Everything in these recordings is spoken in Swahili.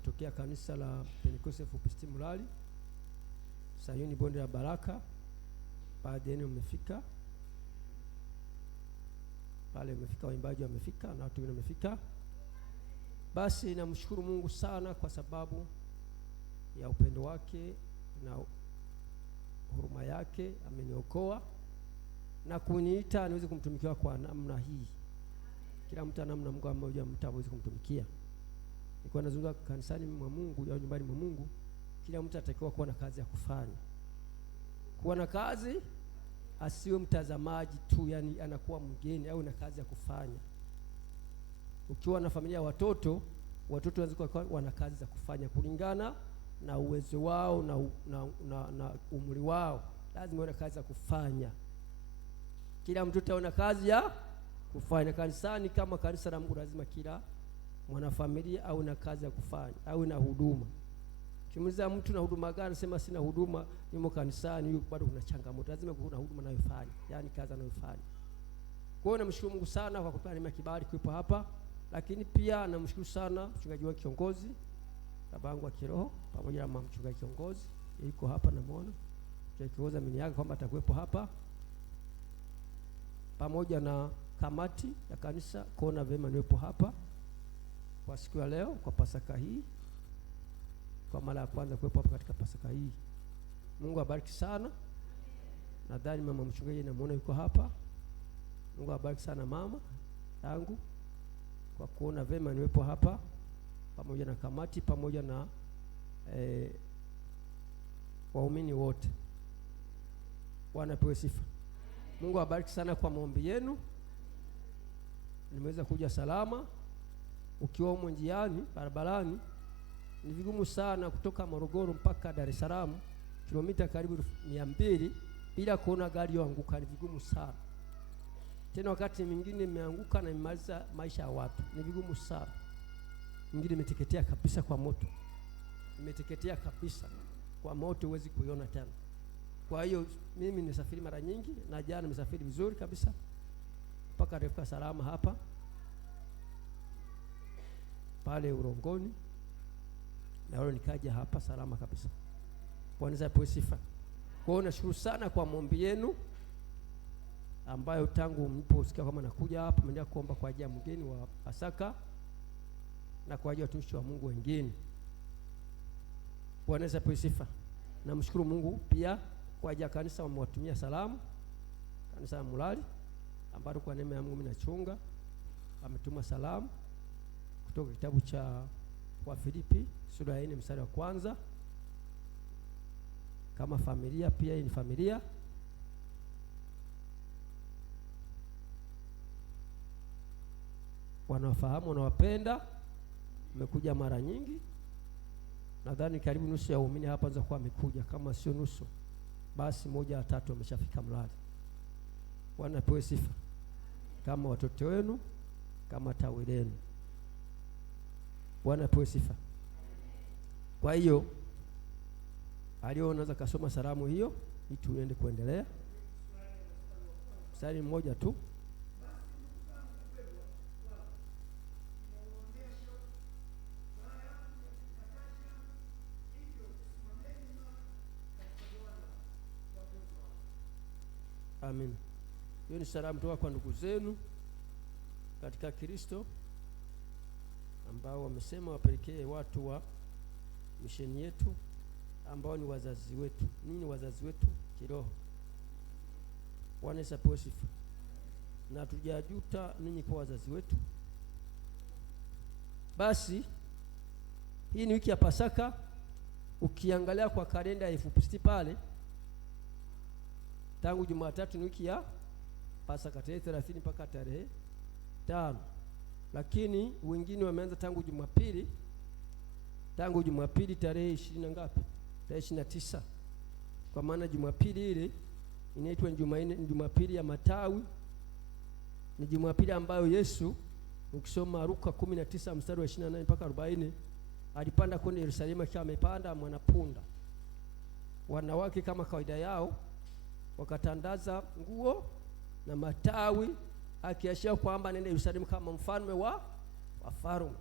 natokea kanisa la Pentecost FPCT Mlali, Sayuni Bonde la Baraka. Baadhi yenu mmefika pale, mmefika, waimbaji wamefika na watu wengine wamefika. Basi namshukuru Mungu sana kwa sababu ya upendo wake na huruma yake, ameniokoa na kuniita niweze kumtumikia kwa namna hii. Kila mtu ana namna Mungu ambaye mtu aweze kumtumikia. Nilikuwa nazunguka kanisani mwa Mungu au nyumbani mwa Mungu, kila mtu atakiwa kuwa na kazi ya kufanya. Kuwa na kazi, asiwe mtazamaji tu, yani anakuwa mgeni, au na kazi ya kufanya. Ukiwa na familia ya watoto wanaweza kuwa wana kazi za kufanya kulingana na uwezo wao na umri wao. Lazima wana kazi za kufanya. Kila mtoto ana kazi ya kufanya. Kanisani kama kanisa la Mungu lazima kila mwanafamilia au na kazi ya kufanya, au na huduma. Kimuuliza mtu na huduma gani, sema sina huduma, nimo kanisani, yuko bado kuna changamoto. Lazima kuna huduma anayofanya, yani kazi anayofanya. Kwa hiyo namshukuru Mungu sana kwa kutupa neema kibali kuwepo hapa, lakini pia namshukuru sana mchungaji wa kiongozi, babangu wa kiroho, pamoja na mama mchungaji kiongozi, yuko hapa namuona. Mchungaji kiongozi ameniaga kwamba atakuwepo hapa, pamoja na kamati ya kanisa kuona vema niwepo hapa kwa siku ya leo, kwa Pasaka hii, kwa mara ya kwanza kuwepo hapa katika Pasaka hii. Mungu abariki sana. Nadhani mama mchungaji namuona yuko hapa. Mungu abariki sana mama yangu kwa kuona vema niwepo hapa pamoja na kamati, pamoja na waumini wote. Bwana apewe sifa. Mungu abariki sana kwa maombi yenu. Nimeweza kuja salama. Ukiwa huko njiani barabarani, ni vigumu sana kutoka Morogoro mpaka Dar es Salaam, kilomita karibu 200 bila kuona gari yoanguka. Ni vigumu sana. Tena wakati mwingine imeanguka na imaliza maisha ya watu. Ni vigumu sana. Nyingine imeteketea kabisa kwa moto. Imeteketea kabisa kwa moto, huwezi kuiona tena. Kwa hiyo mimi nimesafiri mara nyingi, na jana nimesafiri vizuri kabisa mpaka Dar es Salaam hapa pale Urongoni, na leo nikaja hapa salama kabisa. Bwana apewe sifa. Kwa hiyo nashukuru sana kwa maombi yenu ambayo tangu mliposikia kama nakuja hapa mnaendelea kuomba kwa ajili ya mgeni wa Pasaka na kwa ajili ya watumishi wa Mungu wengine. Bwana apewe sifa. Namshukuru Mungu pia kwa ajili ya kanisa, wamewatumia salamu, kanisa la Mlali ambalo kwa neema ya Mungu ninachunga, ametuma salamu kutoka kitabu cha Wafilipi sura ya 4 mstari wa 1. Kama familia pia, hii ni familia. Wanawafahamu, wanawapenda, mmekuja mara nyingi. Nadhani karibu nusu ya waumini hapa anza kuwa amekuja, kama sio nusu basi 1/3 wameshafika Mlali. Bwana apewe sifa. Kama watoto wenu, kama tawi lenu. Bwana apewe sifa. Kwa hiyo unaweza kasoma salamu hiyo ili tuende kuendelea. Mstari mmoja tu. Amen. Hiyo ni salamu toka kwa ndugu zenu katika Kristo ambao wamesema wapelekee watu wa misheni yetu ambao ni wazazi wetu. Ninyi wazazi wetu kiroho. Bwana apewe sifa. Na tujajuta ninyi kwa wazazi wetu. Basi hii ni wiki ya Pasaka. Ukiangalia kwa kalenda ya FPCT pale, tangu Jumatatu ni wiki ya Pasaka, tarehe 30 mpaka tarehe 5. Lakini wengine wameanza tangu Jumapili. Tangu Jumapili tarehe 20 na ngapi? Tarehe 29. Kwa maana Jumapili ile inaitwa Jumanne, Jumapili ya Matawi. Ni Jumapili ambayo Yesu, ukisoma Luka 19 mstari wa 28 mpaka 40, alipanda kwenda Yerusalemu akiwa amepanda mwanapunda. Wanawake kama kawaida yao wakatandaza nguo na matawi, akiashia kwamba nenda Yerusalemu kama mfalme wa wafalme.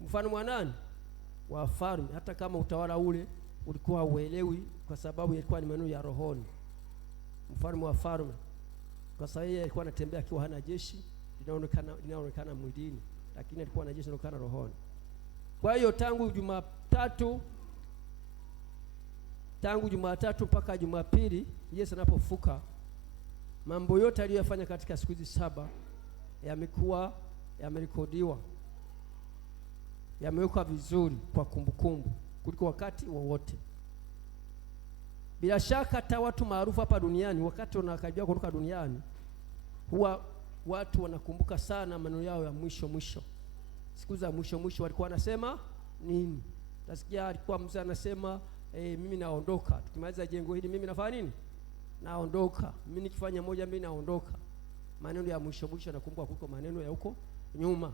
Mfalme wa nani? Wafalme, hata kama utawala ule ulikuwa hauelewi, kwa sababu ilikuwa ni maneno ya rohoni. Mfalme wa falme, kwa sababu yeye alikuwa anatembea akiwa hana jeshi linaonekana mwilini, lakini alikuwa na jeshi linaloonekana rohoni. Kwa hiyo tangu Jumatatu mpaka Jumapili Yesu anapofuka, mambo yote aliyofanya katika siku hizi 7 yamekuwa yamerekodiwa, yamewekwa vizuri kwa kumbukumbu kuliko wakati wowote. Bila shaka hata watu maarufu hapa duniani wakati wanakaribia kutoka duniani, huwa watu wanakumbuka sana maneno yao ya mwisho. Siku za mwisho walikuwa wanasema nini? Nasikia alikuwa mzee anasema mimi naondoka, tukimaliza jengo hili mimi nafanya nini? Naondoka. Mimi nikifanya moja mimi naondoka. Maneno ya mwisho nakumbuka kuliko maneno ya huko nyuma.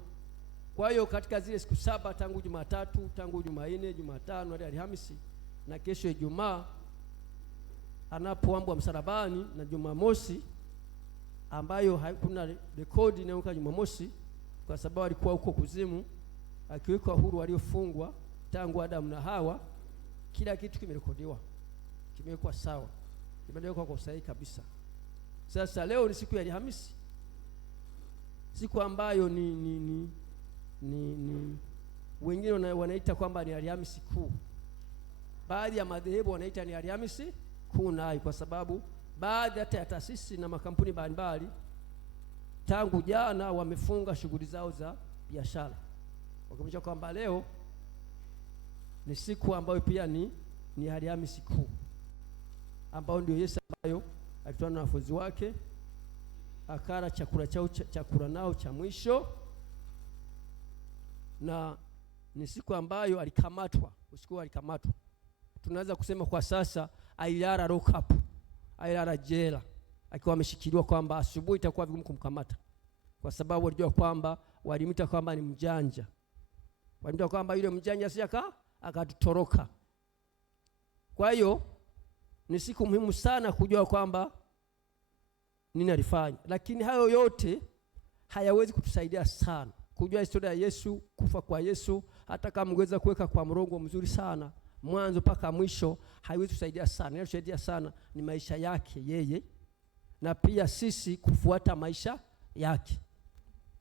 Kwa hiyo katika zile siku 7 tangu Jumatatu, tangu Jumanne, Jumatano hadi Alhamisi na kesho Ijumaa anapoambwa msalabani, na Jumamosi ambayo hakuna rekodi inayoka Jumamosi kwa sababu alikuwa huko kuzimu akiwekwa huru waliofungwa tangu Adamu na Hawa. Kila kitu kimerekodiwa, kimewekwa sawa, kimewekwa kwa usahihi kabisa. Sasa leo ni siku ya Alhamisi, siku ambayo ni wengine wanaita kwamba ni Alhamisi Kuu. Baadhi ya madhehebu wanaita ni Alhamisi Kuu nayo, kwa sababu baadhi hata ya taasisi na makampuni mbalimbali tangu jana wamefunga shughuli zao za biashara, wakimaanisha kwamba leo ni siku ambayo pia ni Alhamisi Kuu, ambao ndio Yesu ambayo akitoa na wanafunzi wake akala chakula nao cha mwisho, na ni siku ambayo alikamatwa. Usiku alikamatwa, tunaweza kusema kwa sasa ailala lock up, ailala jela, akiwa ameshikiliwa kwamba asubuhi itakuwa vigumu kumkamata, kwa sababu walijua kwamba walimita kwamba ni mjanja, walimita kwamba yule mjanja si akatutoroka. Kwa hiyo ni siku muhimu sana kujua kwamba nini alifanya, lakini hayo yote hayawezi kutusaidia sana kujua historia ya Yesu, kufa kwa Yesu. Hata kama ungeweza kuweka kwa mrongo mzuri sana mwanzo mpaka mwisho, haiwezi kusaidia sana. Inachosaidia sana ni maisha yake yeye, na pia sisi kufuata maisha yake.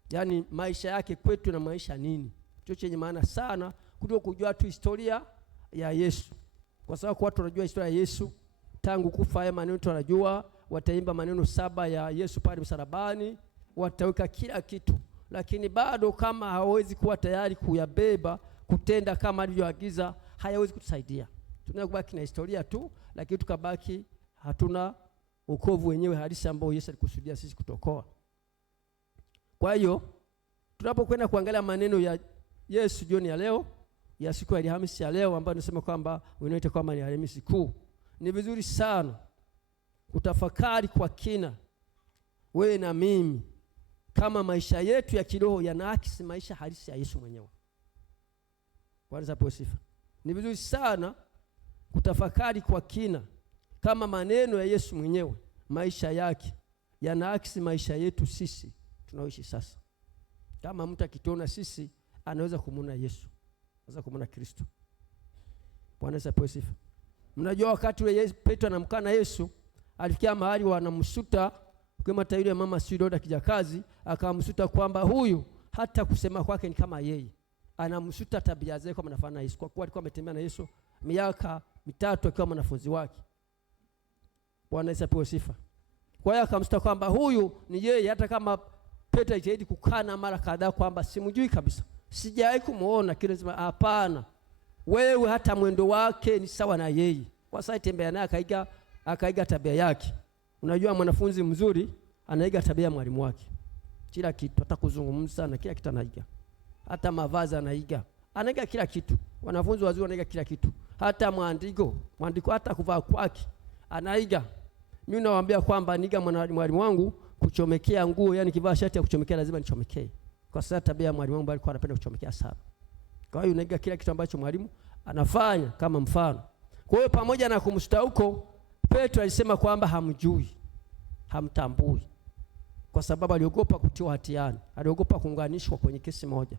Yaani maisha yake kwetu na maisha nini, ndio chenye maana sana kuliko kujua tu historia ya Yesu, kwa sababu watu wanajua historia ya Yesu tangu kufa. Haya maneno tunajua, wataimba maneno 7 ya Yesu pale msalabani, wataweka kila kitu, lakini bado kama hawezi kuwa tayari kuyabeba kutenda kama alivyoagiza, hayawezi kutusaidia. Tunaweza kubaki na historia tu, lakini tukabaki hatuna wokovu wenyewe halisi ambao Yesu alikusudia sisi kutokoa. Kwa hiyo tunapokwenda kuangalia maneno ya Yesu jioni ya leo, ya siku ya Alhamisi ya leo, ambayo tunasema kwamba unaita kwamba ni Alhamisi Kuu, ni vizuri sana kutafakari kwa kina, wewe na mimi, kama maisha yetu ya kiroho yanaakisi maisha halisi ya Yesu mwenyewe. Kwanza hapo sifa. Ni vizuri sana kutafakari kwa kina kama maneno ya Yesu mwenyewe, maisha yake yanaakisi maisha yetu sisi tunaoishi sasa. Kama mtu akituona sisi anaweza kumuona Yesu, anaweza kumuona Kristo. Bwana Yesu sifa. Mnajua wakati ule Petro anamkana Yesu, alifikia mahali wanamsuta kama yule mama Sidoda kijakazi, akamsuta kwamba huyu hata kusema kwake ni kama yeye. Anamsuta tabia zake kama anafanana na Yesu, kwa kuwa alikuwa ametembea na Yesu miaka 3 akiwa mwanafunzi wake. Bwana Yesu sifa. Kwa hiyo akamsuta kwamba huyu ni yeye, hata kama Petro alijaribu kukana mara kadhaa kwamba simjui kabisa, sijawahi kumuona. Kile sema hapana, wewe hata mwendo wake ni sawa na yeye. Kwa sababu tembea naye akaiga tabia yake. Unajua mwanafunzi mzuri anaiga tabia ya mwalimu wake. Kila kitu, hata kuzungumza na kila kitu anaiga. Hata mavazi anaiga. Anaiga kila kitu. Wanafunzi wazuri wanaiga kila kitu. Hata mwandiko hata kuvaa kwake anaiga. Mimi nawaambia kwamba niga mwalimu wangu kuchomekea nguo, yani kivaa shati ya kuchomekea lazima nichomekee. Kwa sababu tabia ya mwalimu wangu alikuwa anapenda kuchomekea sana. Kwa hiyo unaiga kila kitu ambacho mwalimu anafanya kama mfano. Kwa hiyo pamoja na kumshtua huko, Petro alisema kwamba hamjui, hamtambui, kwa sababu aliogopa kutiwa hatiani, aliogopa kuunganishwa kwenye kesi moja.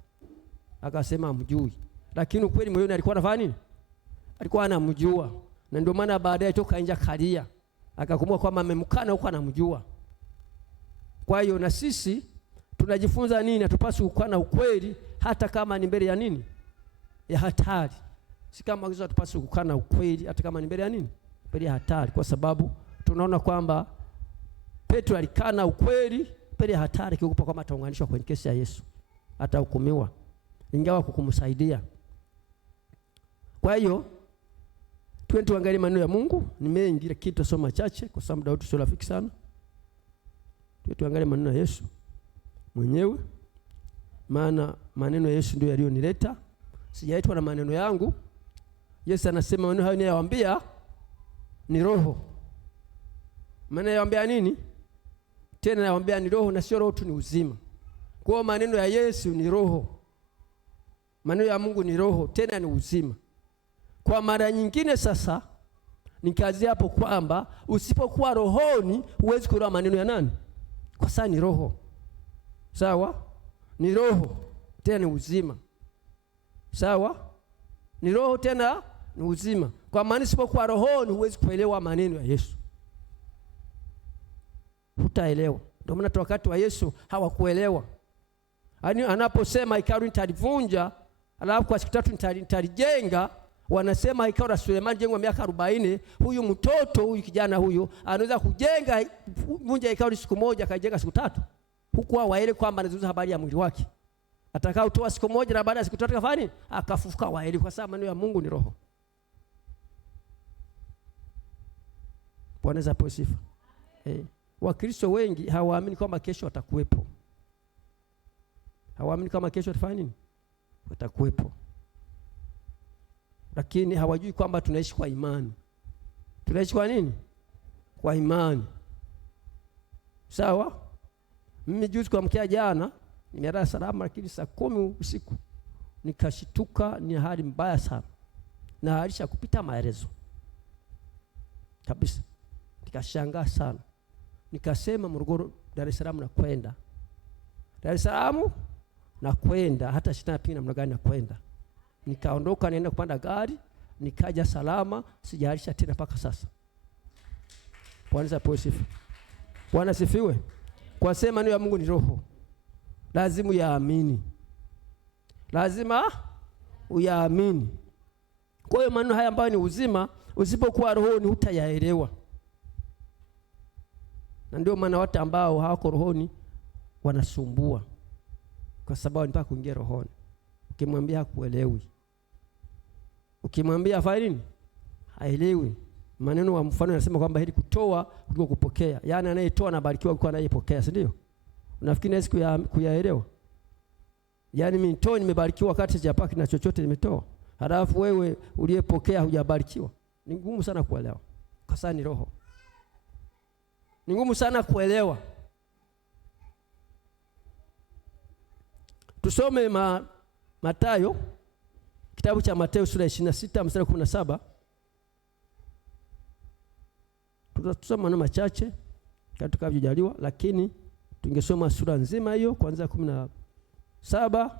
Akasema hamjui. lakini ukweli moyoni alikuwa anafanya nini? Alikuwa anamjua. Na ndio maana baadaye toka nje akalia, akakumbuka kwamba amemkana huko anamjua. Kwa hiyo na sisi tunajifunza nini? Hatupaswi kukana ukweli hata kama ni mbele ya nini? Ya hatari. Si kama hizo, hatupaswi kukana ukweli hata kama ni mbele ya nini? Mbele ya hatari, kwa sababu tunaona kwamba Petro alikana ukweli mbele ya hatari, kiogopa kwamba ataunganishwa kwenye kesi ya Yesu, atahukumiwa ingawa kukumsaidia. Kwa hiyo tuangalie maneno ya Mungu. Ni mengi lakini tutasoma chache kwa sababu muda wetu sio rafiki sana. Tuangalie maneno ya Yesu mwenyewe, maana maneno ya Yesu ndio yaliyonileta. Sijaitwa na maneno yangu. Yesu anasema maneno hayo ninayowaambia ni roho. Maneno yawaambia nini? Tena nawaambia ni roho, na sio roho tu, ni uzima. Kwa hiyo maneno ya Yesu ni roho. Maneno ya Mungu ni roho, tena ni uzima. Kwa mara nyingine sasa nikazi hapo kwamba usipokuwa rohoni huwezi kuelewa maneno ya nani? Kwa sababu ni roho. Sawa? Ni roho tena ni uzima. Sawa? Ni roho tena ni uzima. Kwa maana usipokuwa rohoni huwezi kuelewa maneno ya Yesu. Hutaelewa. Ndio maana wakati wa Yesu hawakuelewa. Anaposema hekalu nitalivunja, alafu kwa siku 3 nitalijenga, wanasema hekalu la Sulemani jengwa miaka 40. Huyu mtoto huyu kijana huyu anaweza kujenga vunja hekalu siku moja akajenga siku 3. Huku waelewe kwamba anazungumza habari ya mwili wake. Atakao toa siku moja na baada ya siku 3 kafani akafufuka, waelewe kwa sababu maneno ya Mungu ni roho. Bwana zapo sifa. Wakristo wengi hawaamini kwamba kesho watakuwepo. Hawaamini kama kesho watafanya nini? Watakuwepo. Lakini hawajui kwamba tunaishi kwa imani. Tunaishi kwa nini? Kwa imani. Sawa? Mimi juzi kwa mkia jana nimelala salama, lakini saa 10 usiku nikashituka, ni hali mbaya sana. Na halisha kupita maelezo. Kabisa. Nikashangaa sana. Nikasema Morogoro, Dar es Salaam na kwenda. Dar es Salaam na kwenda, hata shetani pia namna gani na kwenda. Nikaondoka naenda kupanda gari, nikaja salama, sijalisha tena mpaka sasa. Bwana asifiwe. Bwana asifiwe. Kwa sema maneno ya Mungu ni roho. Lazima uyaamini. Lazima uyaamini. Kwa hiyo maneno haya ambayo ni uzima, usipokuwa rohoni hutayaelewa. Na ndio maana watu ambao hawako rohoni wanasumbua, kwa sababu mpaka kuingia rohoni. Ukimwambia hakuelewi. Ukimwambia afanye nini? Haelewi. Maneno wa mfano yanasema kwamba heri kutoa kuliko kupokea. Yaani anayetoa anabarikiwa kuliko anayepokea, si ndio? Unafikiri naweza kuyaelewa? Yaani mimi nitoa nimebarikiwa wakati sijapata na chochote nimetoa. Halafu wewe uliyepokea hujabarikiwa. Ni ngumu sana kuelewa. Kwa sababu ni roho. Ni ngumu sana kuelewa. Tusome Mathayo, kitabu cha Mathayo sura 26 mstari 17. Tutasoma maneno machache tutakavyojaliwa, lakini tungesoma sura nzima hiyo kuanzia 17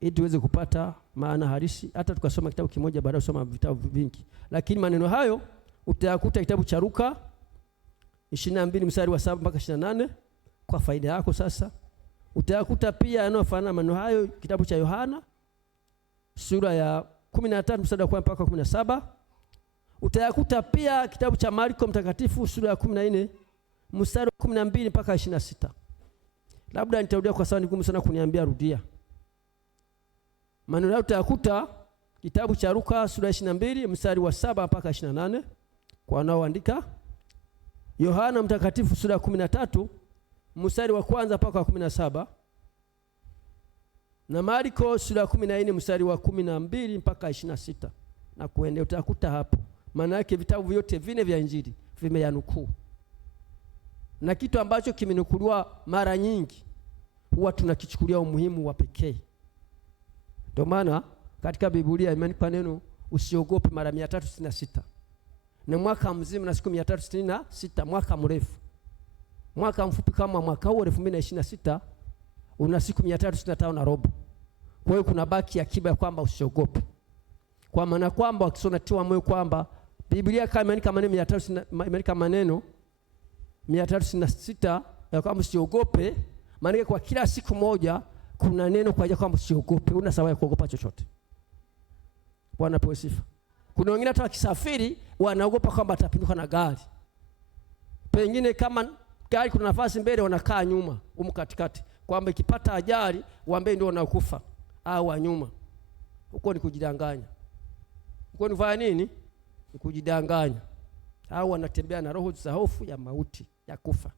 ili tuweze kupata maana halisi. Hata tukasoma kitabu kimoja baada ya kusoma vitabu vingi. Lakini maneno hayo utayakuta kitabu cha Luka 22 mstari wa 7 mpaka 28 kwa faida yako sasa. Utayakuta pia yanayofanana maneno hayo kitabu cha Yohana sura ya 15 mstari wa 1 mpaka 17. Utayakuta pia kitabu cha Marko mtakatifu sura ya 14 mstari wa 12 mpaka 26. Labda nitarudia kwa sababu ni ngumu sana kuniambia rudia. Maneno hayo utayakuta kitabu cha Luka sura ya 22 mstari wa 7 mpaka 28 kwa wanaoandika. Yohana mtakatifu sura ya 13 mstari wa 1 mpaka 17. Na Marko sura ya 14 mstari wa 12 mpaka 26 na kuendelea. Utakuta hapo. Maana yake vitabu vyote vine vya Injili vimeyanukuu. Na kitu ambacho kimenukuliwa mara nyingi huwa tunakichukulia umuhimu wa pekee. Ndio maana katika Biblia imeandikwa neno usiogope mara 366. Na mwaka mzima na siku 366, mwaka mrefu. Mwaka mfupi kama mwaka huu 2026 una siku 365 na robo. Kwa hiyo kuna baki akiba ya kwamba usiogope. Kwa maana kwamba wakisoma tiwa moyo kwamba Biblia kama imeandika maneno 366 ya kwamba usiogope, maana kwa kila siku moja kuna neno kwa ajili ya kwamba usiogope. Una sababu ya kuogopa chochote. Bwana apewe sifa. Kuna wengine hata wakisafiri wanaogopa kwamba atapinduka na gari. Pengine kama gari kuna nafasi mbele, wanakaa nyuma katikati, kwamba ikipata ajali waambie ndio wanakufa au wa nyuma. Huko ni kujidanganya. Huko ni kufanya nini? Ni kujidanganya. Au wanatembea na roho za hofu ya mauti ya kufa.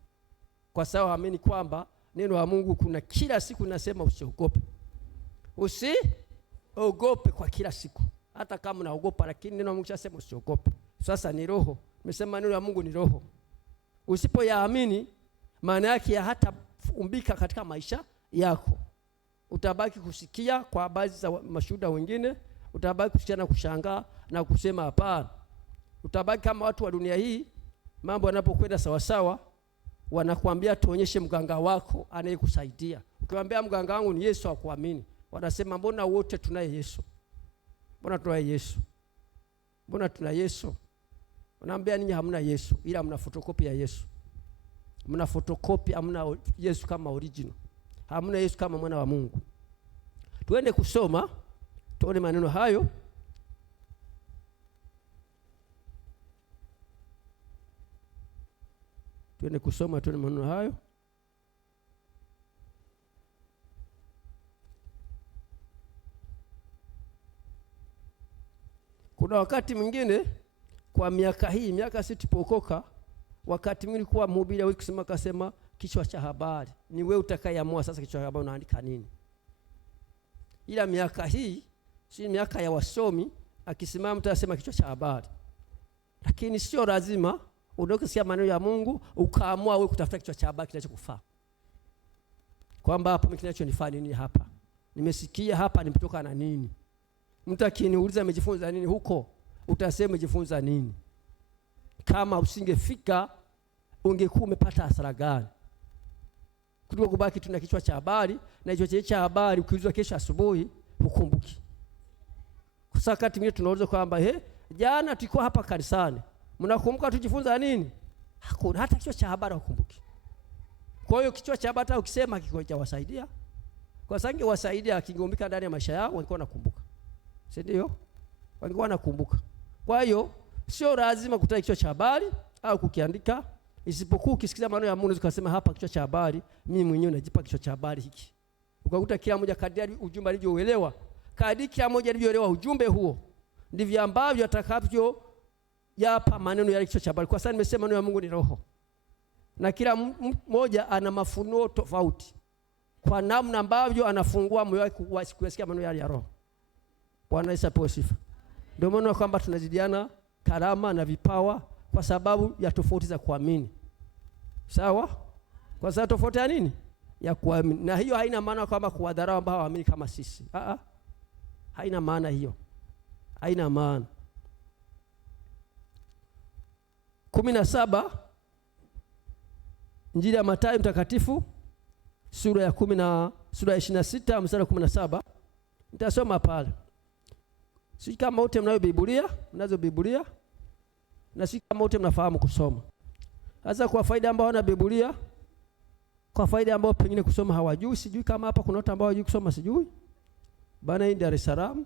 Kwa sababu amini kwamba neno la Mungu kuna kila siku nasema usiogope. Usiogope kwa kila siku. Hata kama unaogopa, lakini neno la Mungu linasema usiogope. Sasa ni roho. Nimesema neno la Mungu ni roho. Usipoyaamini, maana yake hata umbika katika maisha yako. Utabaki kusikia kwa habari za mashuhuda wengine, utabaki kusikia na kushangaa na kusema hapana. Utabaki kama watu wa dunia hii, mambo yanapokwenda sawa sawa, wanakuambia tuonyeshe mganga wako anayekusaidia. Ukimwambia mganga wangu ni Yesu, hakuamini. Wanasema mbona wote tunaye Yesu? Mbona tunaye Yesu? Mbona tuna Yesu? Wanaambia ninyi hamna Yesu, ila mna fotokopi ya Yesu. Mna fotokopi, hamna Yesu kama original. Hamna Yesu kama mwana wa Mungu. Tuende kusoma, tuone maneno hayo. Tuende kusoma, tuone maneno hayo. Kuna wakati mwingine kwa miaka sisi tupokoka, wakati mwingine kwa mhubiri wewe kusema kasema kichwa cha habari. Ni wewe utakayeamua sasa kichwa cha habari unaandika nini. Ila miaka hii si miaka ya wasomi, akisimama mtu anasema kichwa cha habari. Lakini sio lazima unakisikia maneno ya Mungu ukaamua wewe kutafuta kichwa cha habari kinachokufaa. Kwamba hapo mimi kinachonifaa nini hapa? Nimesikia hapa nimetoka na nini? Mtu akiniuliza umejifunza nini huko, utasema umejifunza nini? Kama usingefika ungekuwa umepata hasara gani? Kuliko kubaki tuna kichwa cha habari, na hicho cha habari ukiulizwa kesho asubuhi hukumbuki. Kwa wakati mwingine tunauliza kwamba jana tulikuwa hapa kanisani, mnakumbuka tujifunza nini? Hakuna, hata kichwa cha habari hukumbuki. Kwa hiyo kichwa cha habari ukisema kikawasaidia, kwa sababu ingewasaidia kingeombika ndani ya maisha yao, wangekuwa nakumbuka. Si ndio? Wangekuwa nakumbuka. Kwa hiyo sio lazima kutaja kichwa cha habari au kukiandika, isipokuwa ukisikiza maneno ya Mungu ukasema hapa kichwa cha habari, mimi mwenyewe najipa kichwa cha habari hiki. Ukakuta kila mmoja kadri ujumbe alivyoelewa, kadri kila mmoja alivyoelewa ujumbe huo, ndivyo ambavyo atakavyo yapa maneno ya kichwa cha habari. Kwa sababu nimesema maneno ya Mungu ni roho. Na kila mmoja ana mafunuo tofauti kwa namna ambavyo anafungua moyo wake kusikia maneno ya roho. Bwana Yesu apewe sifa. Ndio maana kwamba tunazidiana karama na vipawa kwa sababu ya tofauti za kuamini. Sawa? Kwa sababu tofauti ya nini? Ya kuamini. Na hiyo haina maana kwamba kuwadharau ambao hawaamini kama sisi. Haina maana hiyo. Haina maana. 17 Injili ya Mathayo mtakatifu sura ya 26 mstari wa 17. Nitasoma pale. Si kama wote mnayo Biblia, mnazo Biblia, na si kama wote mnafahamu kusoma. Sasa kwa faida ambao wana Biblia, kwa faida ambao pengine kusoma hawajui, sijui kama hapa kuna watu ambao hawajui kusoma, sijui. Bana, hii Dar es Salaam.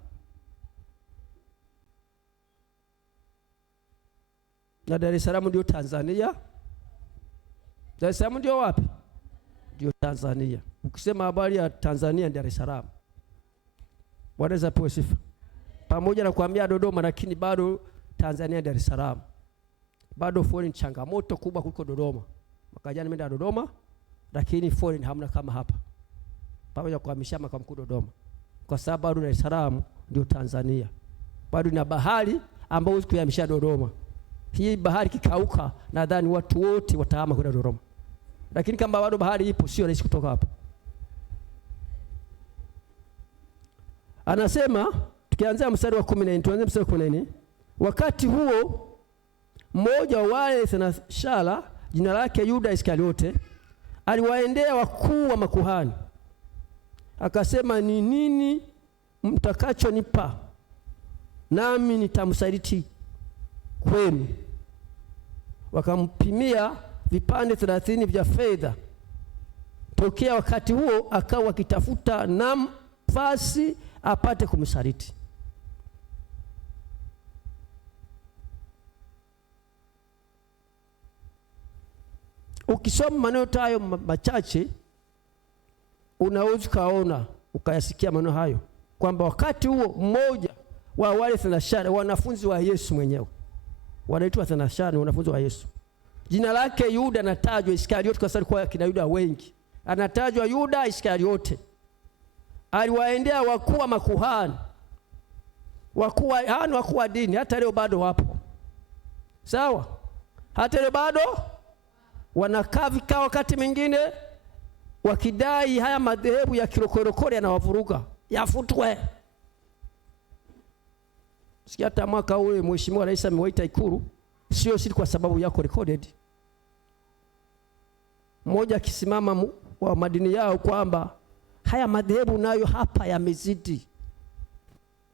Na Dar es Salaam ndio Tanzania. Dar es Salaam ndio wapi? Ndio Tanzania. Ukisema habari ya Tanzania ni Dar es Salaam. Bwana Yesu apewe sifa. Pamoja na kuambia Dodoma, lakini bado Tanzania Dar es Salaam. Bado foreign changamoto kubwa kuliko Dodoma. Mwaka jana nimeenda Dodoma, lakini foreign hamna kama hapa. Pamoja kuhamisha makao makuu Dodoma. Kwa sababu bado Dar es Salaam ndio Tanzania. Bado na bahari ambayo huwezi kuhamisha Dodoma. Hii bahari kikauka, nadhani watu wote watahama kwenda Dodoma. Lakini kama bado bahari ipo, sio rahisi kutoka hapa. Anasema tukianza mstari wa 14, tuanze mstari wa 14. Wakati huo mmoja wa wale thenashara, jina lake Yuda Iskariote, aliwaendea wakuu wa makuhani Akasema, ni nini mtakachonipa nami nitamsaliti kwenu? Wakampimia vipande 30 vya fedha. Tokea wakati huo akawa akitafuta nafasi apate kumsaliti. Ukisoma maneno hayo machache unaweza kaona ukayasikia maneno hayo kwamba wakati huo mmoja wa wale thenashara, wanafunzi wa Yesu mwenyewe, wanaitwa thenashara, wanafunzi wa Yesu, jina lake Yuda anatajwa, Iskariote, kwa sababu kwa kina Yuda wengi anatajwa Yuda Iskariote. Aliwaendea wakuu wa makuhani, wakuu wa dini, hata leo bado wapo. Sawa? Hata leo bado wanakaa vikao wakati mwingine wakidai haya madhehebu ya kirokorokore yanawavuruga, yafutwe. Sikia hata mwaka ule Mheshimiwa Rais amewaita Ikulu, sio siri kwa sababu yako recorded. Mmoja akisimama wa madini yao kwamba haya madhehebu nayo hapa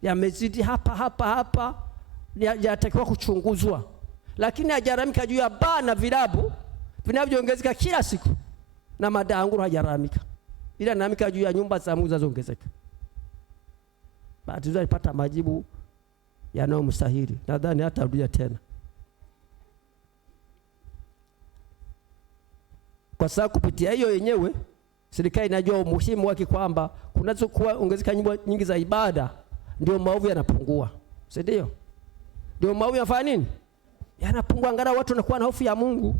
yamezidi hapa yatakiwa kuchunguzwa, lakini hajaramika juu ya baa na vilabu vinavyoongezeka kila siku na madanguro, hajaramika, ila anaramika juu ya nyumba za Mungu zinazoongezeka. Bahati nzuri alipata majibu yanayomstahili, nadhani hata rudia tena, kwa sababu kupitia hiyo yenyewe serikali inajua umuhimu wake kwamba kunazokuwa ongezeka nyumba nyingi za ibada ndio maovu yanapungua, si ndio? Ndio maovu yanafanya nini? Yanapungua, angalau watu wanakuwa na hofu ya Mungu.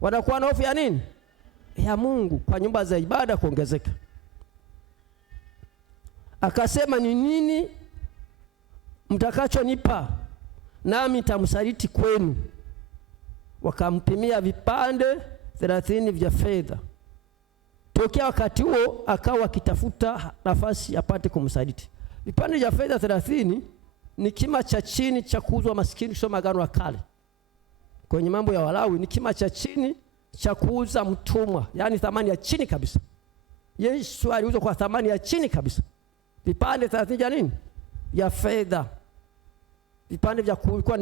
Wanakuwa na hofu ya nini? Ya Mungu, kwa nyumba za ibada kuongezeka. Akasema, ni nini mtakachonipa nami nitamsaliti kwenu? Wakampimia vipande 30 vya fedha. Tokea wakati huo akawa akitafuta nafasi apate kumsaliti. Vipande vya fedha 30 ni kima cha chini cha kuuzwa maskini. Soma Agano la Kale kwenye Mambo ya Walawi, ni kima cha chini cha kuuza mtumwa, yani thamani ya chini kabisa. Yesu aliuzwa kwa thamani ya chini kabisa. Vipande 30 vya nini? Ya fedha. Vipande vya kulikuwa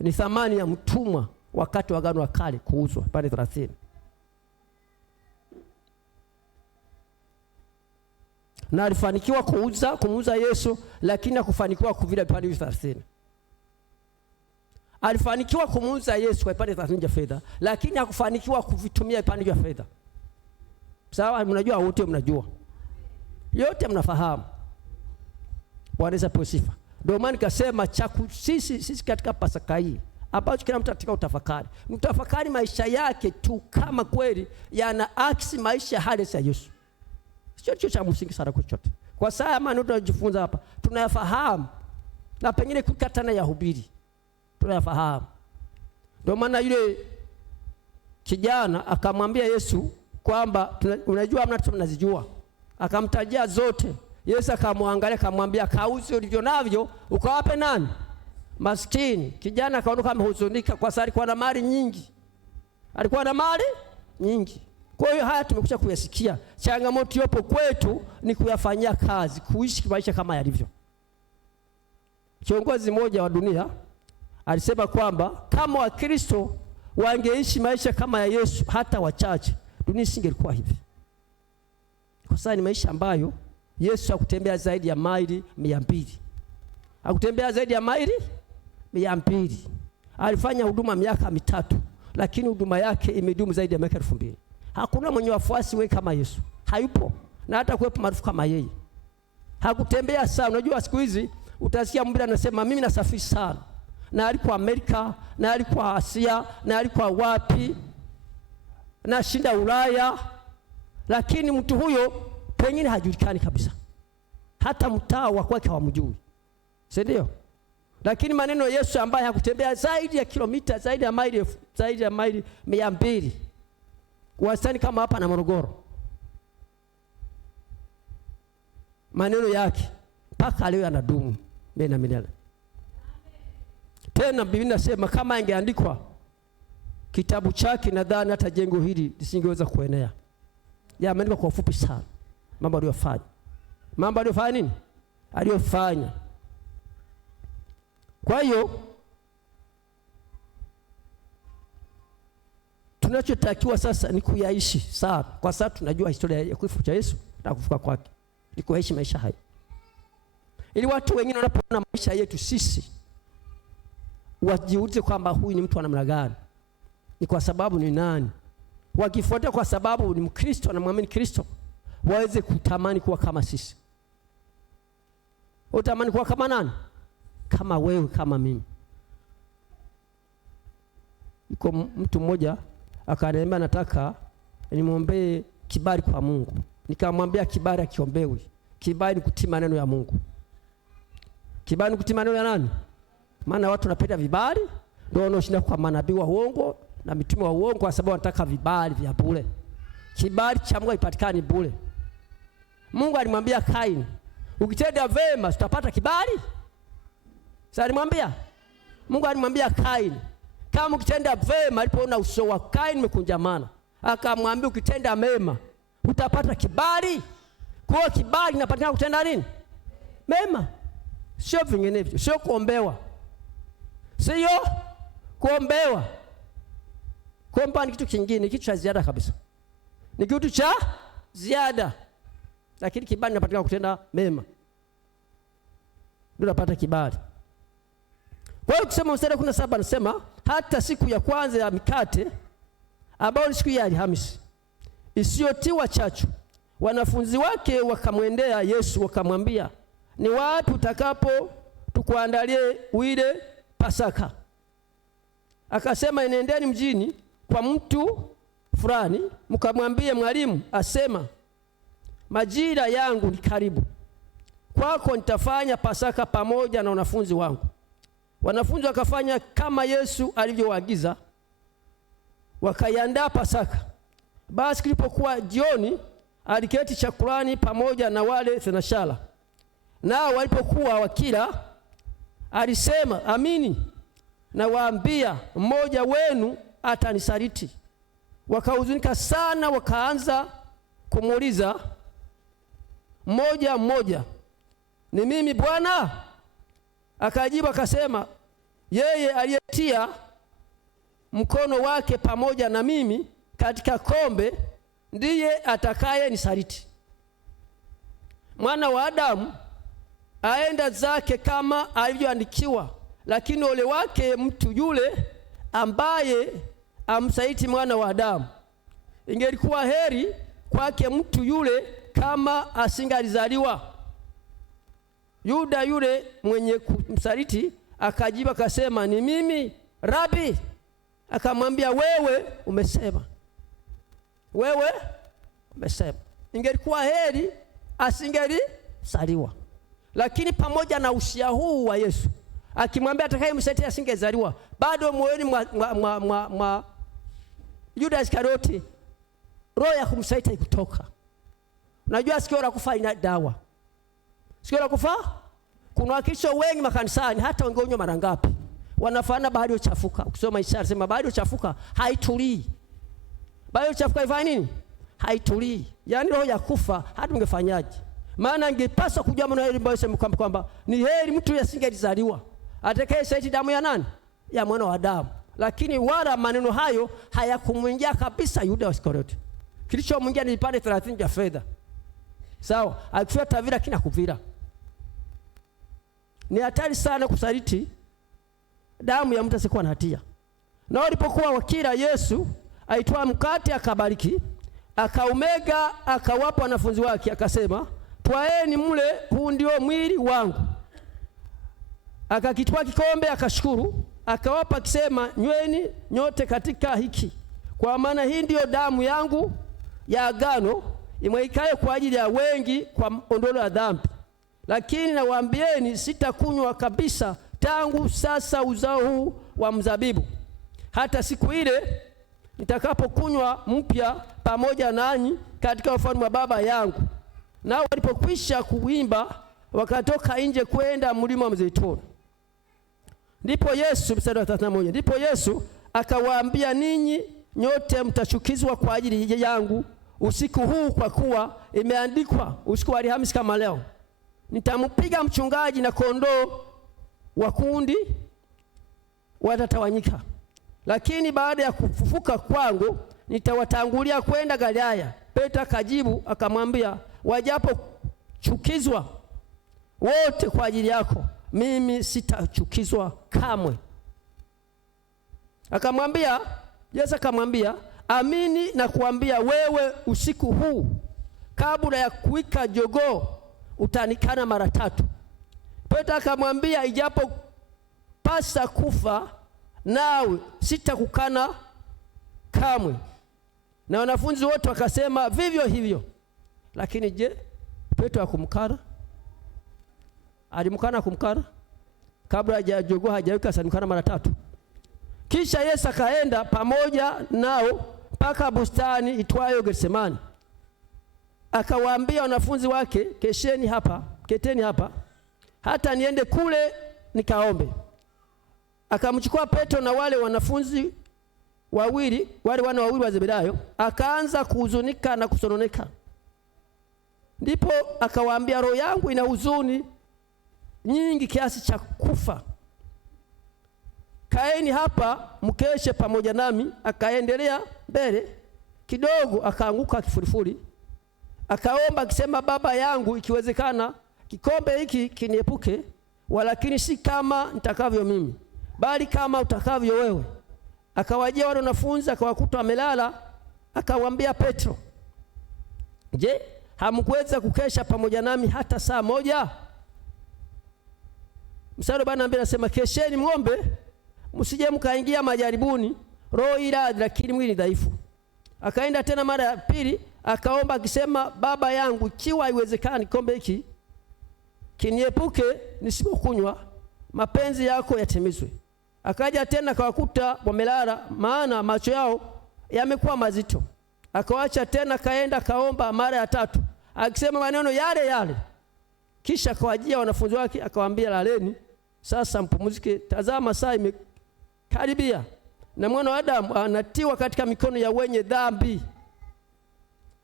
ni thamani ya mtumwa wakati wa Agano la Kale, kuuzwa vipande 30. Na alifanikiwa kumuuza Yesu, lakini hakufanikiwa kuvila vipande 30. Alifanikiwa kumuuza Yesu kwa vipande 30 vya fedha, lakini hakufanikiwa kuvitumia vipande vya fedha. Sawa? Mnajua wote, mnajua yote, mnafahamu. Bwana Yesu sifa. Ndio maana nikasema sisi katika Pasaka hii ambacho kila mtu atika utafakari, mtafakari maisha yake tu kama kweli yana aksi maisha halisi ya Yesu. Sio cha msingi sana kwa chochote. Kwa saa maana tunajifunza hapa tunayafahamu, na pengine kukatana ya hubiri tunayafahamu. Ndio maana yule kijana akamwambia Yesu kwamba unajua amna tunazijua, akamtajia zote. Yesu akamwangalia akamwambia, kauze ulivyo navyo ukawape nani? Maskini. Kijana akaondoka amehuzunika kwa sababu alikuwa na mali nyingi. Alikuwa na mali nyingi. Kwa hiyo haya tumekuja kuyasikia. Changamoto yopo kwetu ni kuyafanyia kazi, kuishi maisha kama yalivyo. Kiongozi mmoja wa dunia alisema kwamba kama Wakristo wangeishi maisha kama ya Yesu hata wachache, dunia isingelikuwa hivi. Kwa sababu ni maisha ambayo Yesu hakutembea zaidi ya maili 200. Hakutembea zaidi ya maili 200. Alifanya huduma miaka 3, lakini huduma yake imedumu zaidi ya miaka 2000. Hakuna mwenye wafuasi wengi kama Yesu. Hayupo. Na hata kuwepo maarufu kama yeye. Hakutembea sana. Unajua siku hizi utasikia mbili anasema mimi nasafiri sana. Na alikuwa Amerika, na alikuwa Asia, na alikuwa wapi, na shinda Ulaya. Lakini mtu huyo pengine hajulikani kabisa. Hata mtaa wa kwake hawamjui. Si ndio? Lakini maneno Yesu ambaye hakutembea zaidi ya kilomita, zaidi ya maili 200. Wastani kama hapa na Morogoro. Maneno yake mpaka leo yanadumu milele na milele. Tena Biblia inasema kama ingeandikwa kitabu chake, nadhani hata jengo hili lisingeweza kuenea. yameandikwa kwa ufupi sana mambo aliyofanya. Mambo aliyofanya nini? Aliyofanya. Kwa hiyo tunachotakiwa sasa ni kuyaishi sana, kwa sababu tunajua historia ya kifo cha Yesu na kufufuka kwake. Ni kuishi maisha haya, ili watu wengine wanapoona maisha yetu sisi wajiulize kwamba huyu ni mtu wa namna gani, ni kwa sababu ni nani. Wakifuata kwa sababu ni Mkristo na muamini Kristo, waweze kutamani kuwa kama sisi. Utamani kuwa kama nani? Kama wewe, kama mimi. Yuko mtu mmoja akaniambia nataka nimwombee kibali kwa Mungu. Nikamwambia kibali akiombewi. Kibali ni kutii maneno ya Mungu. Kibali ni kutii maneno ya nani? Maana watu wanapenda vibali, ndio wanaoshinda kwa manabii wa uongo na mitume wa uongo, kwa sababu wanataka vibali vya bure. Kibali cha Mungu haipatikani bure. Mungu alimwambia Kaini, ukitenda vema utapata kibali. Sasa alimwambia, Mungu alimwambia Kaini, kama ukitenda vema, alipoona uso wa Kaini umekunjamana, akamwambia ukitenda mema utapata kibali. Kwa hiyo kibali inapatikana kutenda nini? Mema. Sio vinginevyo, sio kuombewa. Sio kuombewa. Kuomba ni kitu kingine, kitu cha ziada kabisa. Ni kitu cha ziada. Lakini kibali inapatikana kutenda mema. Ndio unapata kibali. Kwa hiyo kusema mstari 17 anasema hata siku ya kwanza ya mikate ambayo ni siku ya Alhamisi isiyotiwa chachu, wanafunzi wake wakamwendea Yesu wakamwambia, ni wapi utakapo tukuandalie uile Pasaka? Akasema, nendeni mjini kwa mtu fulani mkamwambie, mwalimu asema, majira yangu ni karibu, kwako nitafanya Pasaka pamoja na wanafunzi wangu. Wanafunzi wakafanya kama Yesu alivyoagiza, wakaiandaa Pasaka. Basi kilipokuwa jioni, aliketi chakulani pamoja na wale thenashara. Nao walipokuwa wakila, alisema, amini nawaambia, mmoja wenu atanisaliti. Wakahuzunika sana, wakaanza kumuuliza mmoja mmoja, ni mimi Bwana? Akajibu akasema, yeye aliyetia mkono wake pamoja na mimi katika kombe ndiye atakaye nisaliti. Mwana wa Adamu aenda zake kama alivyoandikiwa, lakini ole wake mtu yule ambaye amsaliti mwana wa Adamu. Ingelikuwa heri kwake mtu yule kama asingalizaliwa. Yuda yule mwenye kumsaliti akajibu akasema, ni mimi Rabi. Akamwambia, wewe umesema. Wewe umesema. Ingelikuwa heri asingalizaliwa. Lakini pamoja na usia huu wa Yesu, akimwambia atakayemsaliti asingezaliwa, bado moyoni mwa Yuda Iskarioti roho ya kumsaliti haikutoka. Unajua sikio la kufa ina dawa. Sikio la kufa, kuna Wakristo wengi makanisani, hata wengine mara ngapi wanafanya bahari uchafuka. Ukisoma Isaya sema bahari uchafuka haitulii. Bahari uchafuka ifanya nini? Haitulii. Yaani roho ya kufa hata ungefanyaje? Maana ingepaswa kujua maneno yaliyosema kwamba ni heri mtu asingezaliwa, atakayesaliti damu ya nani? Ya mwana wa Adamu. Lakini wala maneno hayo hayakumwingia kabisa Yuda Iskarioti. Kilichomwingia ni vipande 30 vya fedha. Sawa, akifia tavira kina kuvira. Ni hatari sana kusaliti damu ya mtu asiyekuwa na hatia. Na walipokuwa wakila, Yesu aitwaa mkate akabariki, akaumega, akawapa wanafunzi wake, akasema, twaeni mle, huu ndio mwili wangu. Akakitwaa kikombe, akashukuru, akawapa akisema, nyweni nyote katika hiki, kwa maana hii ndio damu yangu ya agano imwagikayo kwa ajili ya wengi kwa ondoleo la dhambi. Lakini nawaambieni, sitakunywa kabisa tangu sasa uzao huu wa mzabibu, hata siku ile nitakapokunywa mpya pamoja nanyi katika ufalme wa Baba yangu. Nao walipokwisha kuimba, wakatoka nje kwenda mlima wa Mzeituni. Ndipo Yesu, mstari wa 31, ndipo Yesu akawaambia, ninyi nyote mtachukizwa kwa ajili yangu usiku huu, kwa kuwa imeandikwa usiku wa Alhamisi kama leo, nitampiga mchungaji na kondoo wa kundi watatawanyika. Lakini baada ya kufufuka kwangu nitawatangulia kwenda Galilaya. Petro akajibu akamwambia, wajapo chukizwa wote kwa ajili yako, mimi sitachukizwa kamwe. Akamwambia, Yesu akamwambia, amini na kuambia wewe, usiku huu kabla ya kuwika jogoo utanikana mara 3. Petro akamwambia, ijapo pasa kufa nawe sitakukana kamwe. Na wanafunzi wote wakasema vivyo hivyo. Lakini je, Petro akumkana? Alimkana kumkana? Kabla hajajogoo hajawika alimkana mara 3. Kisha Yesu akaenda pamoja nao mpaka bustani itwayo Getsemani. Akawaambia wanafunzi wake, keteni hapa hata niende kule nikaombe. Akamchukua Petro na wale wanafunzi wale wana wawili wa Zebedayo, akaanza kuhuzunika na kusononeka. Ndipo akawaambia, roho yangu ina huzuni nyingi kiasi cha kufa. Kaeni hapa mkeshe pamoja nami. Akaendelea mbele kidogo, akaanguka kifurifuri, akaomba akisema, Baba yangu, ikiwezekana kikombe hiki kiniepuke, walakini si kama nitakavyo mimi, bali kama utakavyo wewe. Akawajia wale wanafunzi, akawakuta wamelala. Akawaambia Petro, je, hamkuweza kukesha pamoja nami hata saa moja? Mstari wa 42 anasema, kesheni muombe msije mkaingia majaribuni, roho iradhi lakini mwili dhaifu. Akaenda tena mara ya pili, akaomba akisema, Baba yangu, ikiwa haiwezekani kikombe hiki kiniepuke nisipokunywa, mapenzi yako yatimizwe. Akaja tena akawakuta wamelala, maana macho yao yamekuwa mazito. Akawaacha tena, kaenda kaomba mara ya 3 akisema maneno yale yale. Kisha akawajia wanafunzi wake akawaambia, laleni sasa mpumzike, tazama saa imekaribia na Mwana wa Adamu anatiwa katika mikono ya wenye dhambi.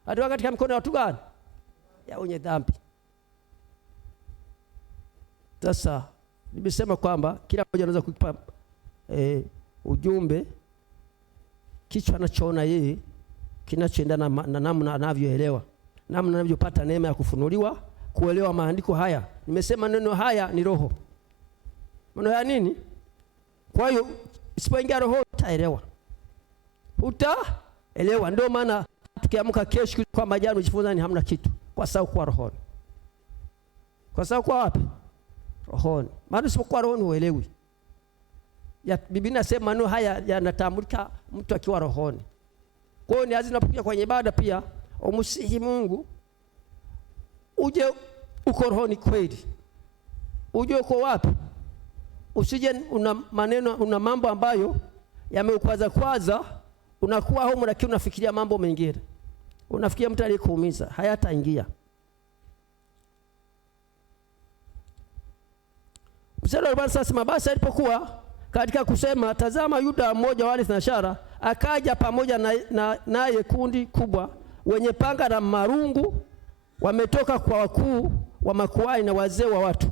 Atiwa katika mikono ya watu gani? Ya wenye dhambi. Sasa nimesema kwamba kila mmoja anaweza kukipa ujumbe kichwa anachoona yeye, kinachoendana na namna anavyoelewa, namna anavyopata neema ya kufunuliwa kuelewa maandiko haya. Nimesema neno haya ni roho. Maneno ya nini? Kwa hiyo isipoingia roho utaelewa. Utaelewa. Ndio maana tukiamka kesho kwa majano ujifunza ni hamna kitu, kwa sababu kwa roho. Kwa sababu kwa wapi? Rohoni. Maana usipokuwa rohoni uelewi. Ya Biblia inasema maneno haya yanatambulika mtu akiwa rohoni. Kwa hiyo ni lazima unapokuja kwenye ibada pia umsihi Mungu, uje uko rohoni kweli. Uje uko wapi? Usije una maneno, una mambo ambayo yameukwaza, unakuwa huko lakini unafikiria mambo mengine. Unafikiria mtu aliyekuumiza, hayataingia. Mstari wa 40 sasa, basi alipokuwa katika kusema, tazama Yuda mmoja wa wale thenashara akaja pamoja naye kundi kubwa wenye panga na marungu, wametoka kwa wakuu wa makuhani na wazee wa watu.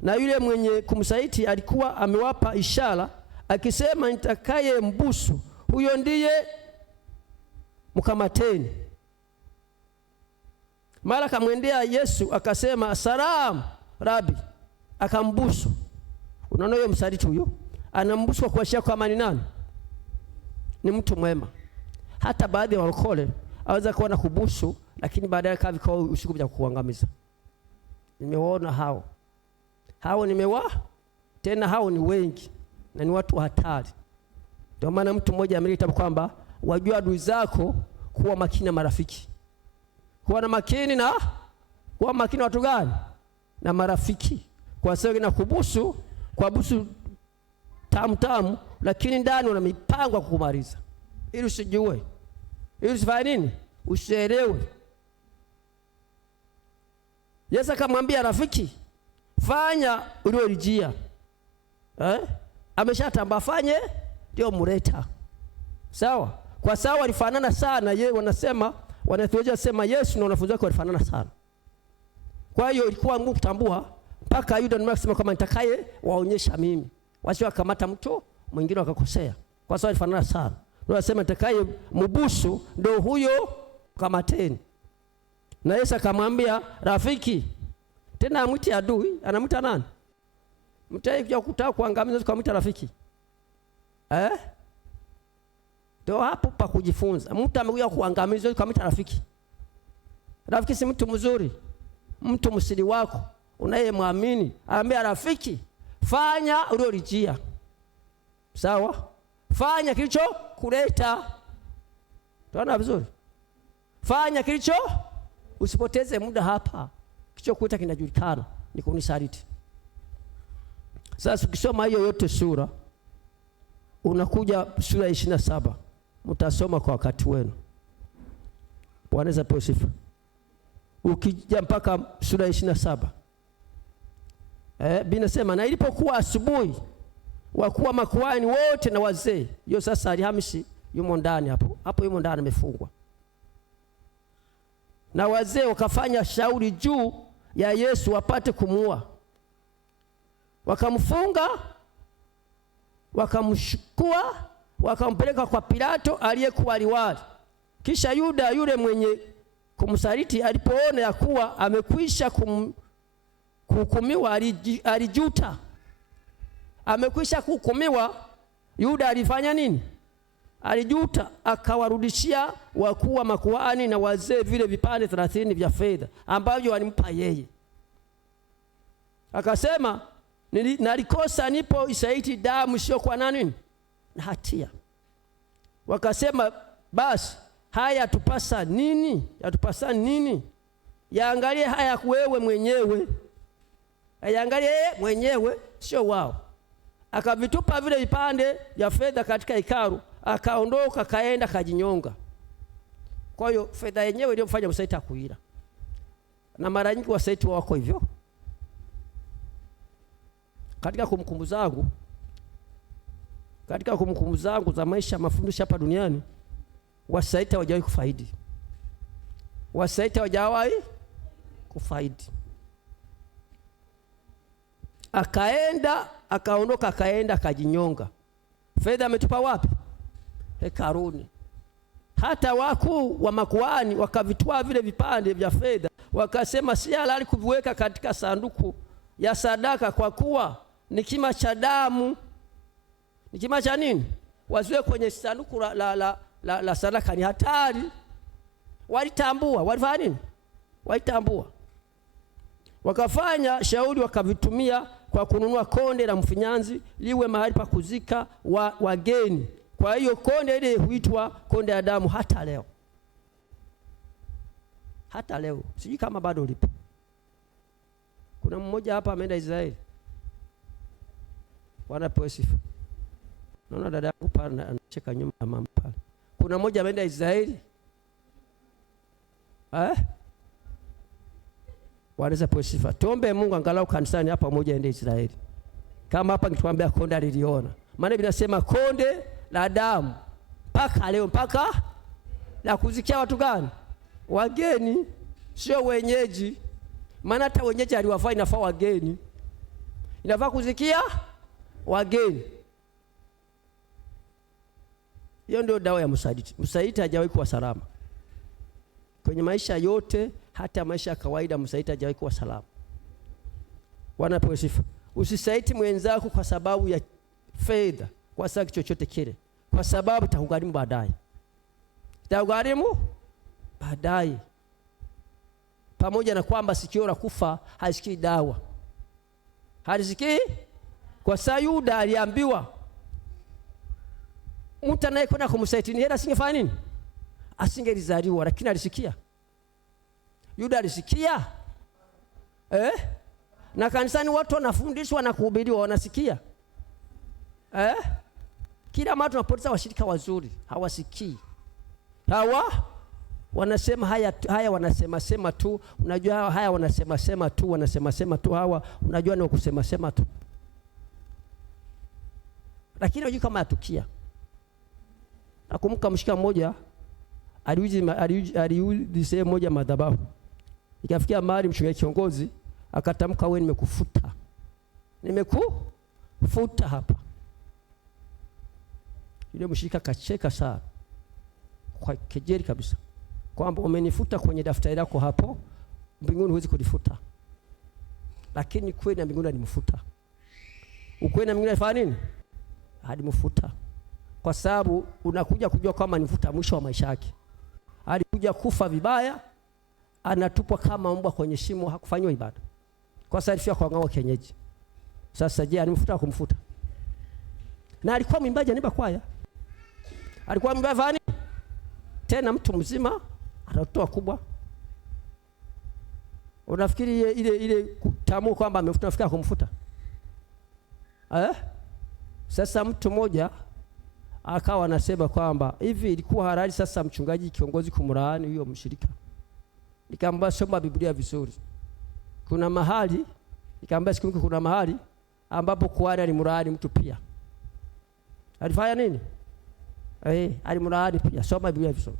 Na yule mwenye kumsaliti alikuwa amewapa ishara akisema, nitakaye mbusu huyo ndiye mkamateni. Mara akamwendea Yesu akasema, salamu Rabi, akambusu. Unaona huyo msaliti huyo anambusu kwa kuashia kama ni nani? Ni mtu mwema. Hata baadhi ya walokole aweza kuwa na kubusu, lakini baadaye kavi kwa usiku bila kuangamiza. Nimeona hao tena hao ni wengi na ni watu hatari. Ndio maana mtu mmoja ameleta kwamba wajua adui zako, kuwa makini na marafiki. Kuwa na makini na kuwa makini watu gani? Na marafiki. Kwa sababu na kubusu, kwa busu tamu, lakini ndani wana mipango ya kukumaliza. Ili usijue. Ili usifanye nini? Usielewe. Yesu akamwambia, rafiki, fanya uliolijia. Ameshatamba, fanye ndio mleta. Sawa? Kwa sababu walifanana sana, yeye wanasema Wanatheolojia sema Yesu na wanafunzi wake walifanana sana. Kwa hiyo ilikuwa ngumu kutambua mpaka Yuda anasema kama nitakaye waonyesha mimi. Wasio wakamata mtu mwingine wakakosea. Kwa sababu walifanana sana. Ndio anasema nitakaye mbusu ndio huyo kamateni. Na Yesu akamwambia rafiki. Tena amwiti adui, anamwita nani? Mtu kuja kutaka kuangamiza tukamwita rafiki. Ndio hapo pa kujifunza. Mtu amekuja kuangamiza tukamwita rafiki. Rafiki si mtu mzuri. Mtu msiri wako unayemwamini, anambia rafiki, fanya uliolijia. Sawa? Fanya kilicho kuleta. Tunaona vizuri? Fanya kilicho, usipoteze muda hapa. Kilicho kuleta kinajulikana, ni kunisaliti. Sasa ukisoma hiyo yote sura, unakuja sura 27. Mtasoma kwa wakati wenu. Bwana apewe sifa. Ukija mpaka sura 27. Biblia sema na ilipokuwa asubuhi, wakuu wa makuhani wote na wazee, hiyo sasa Alhamisi yumo ndani hapo yumo ndani amefungwa. Na wazee wakafanya shauri juu ya Yesu wapate kumuua. Wakamfunga, wakamshukua, wakampeleka kwa Pilato aliyekuwa liwali. Kisha Yuda yule mwenye kumsaliti alipoona ya kuwa amekwisha kuhukumiwa, alijuta. Amekwisha kuhukumiwa, Yuda alifanya nini? Alijuta, akawarudishia wakuu wa makuhani na wazee vile vipande 30 vya fedha ambavyo walimpa yeye. Akasema nalikosa nipo isaiti damu sio kwa nani na hatia. Wakasema basi haya yatupasa nini? Yatupasa nini? Yaangalie haya wewe mwenyewe. Yaangalie mwenyewe, sio wao. Akavitupa vile vipande vya fedha katika hekalu, akaondoka kaenda kajinyonga. Kwa hiyo fedha yenyewe ndio mfanya msaliti akuila. Na mara nyingi wasaliti wako hivyo. Katika kumbukumbu zangu za maisha mafundisho hapa duniani, wasaliti hawajawahi kufaidi. Wasaliti hawajawahi kufaidi. Akaondoka akaenda kajinyonga. Fedha ametupa wapi? Hekaluni. Hata wakuu wa makuhani wakavitoa vile vipande vya fedha, wakasema si halali kuviweka katika sanduku ya sadaka kwa kuwa ni kima cha damu. Ni kima cha nini? Waziwe kwenye sanduku la sadaka, ni hatari. Walitambua, walifanya nini? Walitambua. Wakafanya shauri, wakavitumia kwa kununua konde la mfinyanzi liwe mahali pa kuzika wageni. Kwa hiyo konde ile huitwa konde ya damu hata leo. Hata leo. Sijui kama bado lipo. Kuna mmoja hapa ameenda Israeli. Wanapewa sifa. Naona dada yangu pale anacheka nyuma ya mama pale. Kuna mmoja ameenda Israeli. Wanaweza pewa sifa. Tuombe Mungu angalau kanisani hapa mmoja aende Israeli. Kama hapa nituambia konde aliliona. Maana binasema konde la damu mpaka leo, mpaka la kuzikia watu gani? Wageni, sio wenyeji. Maana hata wenyeji aliwafaa, inafaa wageni. Inafaa kuzikia wageni. Hiyo ndio dawa ya msaliti. Msaliti hajawahi kuwa salama. Kwenye maisha yote, hata maisha ya kawaida, msaliti hajawahi kuwa salama. Wanapewa sifa. Usisaliti mwenzako kwa sababu ya fedha, kwa sababu chochote kile. Kwa sababu itakugharimu baadaye. Itakugharimu baadaye. Pamoja na kwamba sikio la kufa halisikii dawa. Halisikii? Kwa sababu Yuda aliambiwa mtu anayekwenda kumsaliti ni hela, asingefanya nini? Asingelizaliwa, lakini alisikia. Yuda alisikia. Na kanisani watu wanafundishwa na kuhubiriwa, wanasikia. Kila mara tunapoteza washirika wazuri, hawasikii. Wanasema haya wanasema tu. Unajua haya wanasema tu hawa. Unajua ni kusema tu. Lakini unajua kama atukia. Nakumbuka mshika mmoja aliuzi sehemu moja madhabahu. Ikafikia mahali mchungaji kiongozi akatamka, wewe nimekufuta hapa. Yule mshirika kacheka sana kwa kejeli kabisa, kwamba umenifuta kwenye daftari lako hapo, mbinguni huwezi kulifuta. Lakini kweli na mbinguni alimfuta. Ukweli na mbinguni alifanya nini? Alimfuta. Kwa sababu unakuja kujua kama nifuta mwisho wa maisha yake. Alikuja kufa vibaya, anatupwa kama mbwa kwenye shimo, hakufanywa ibada. Kwa sababu alifia kwa ngao kienyeji. Sasa je, alimfuta kumfuta? Na alikuwa mwimbaji aniba kwaya. Alikuwa mwimbaji fani? Tena mtu mzima, atatoa kubwa. Unafikiri ile kutamu kwamba amefuta, nafikiri kumfuta? Sasa mtu mmoja akawa anasema kwamba hivi ilikuwa halali sasa mchungaji kiongozi kumlaani huyo mshirika. Nikamwambia soma Biblia vizuri. Kuna mahali, nikamwambia sikumbuki, kuna mahali ambapo kuhani alimlaani mtu pia. Alifanya nini? Alimlaani pia. Soma Biblia vizuri.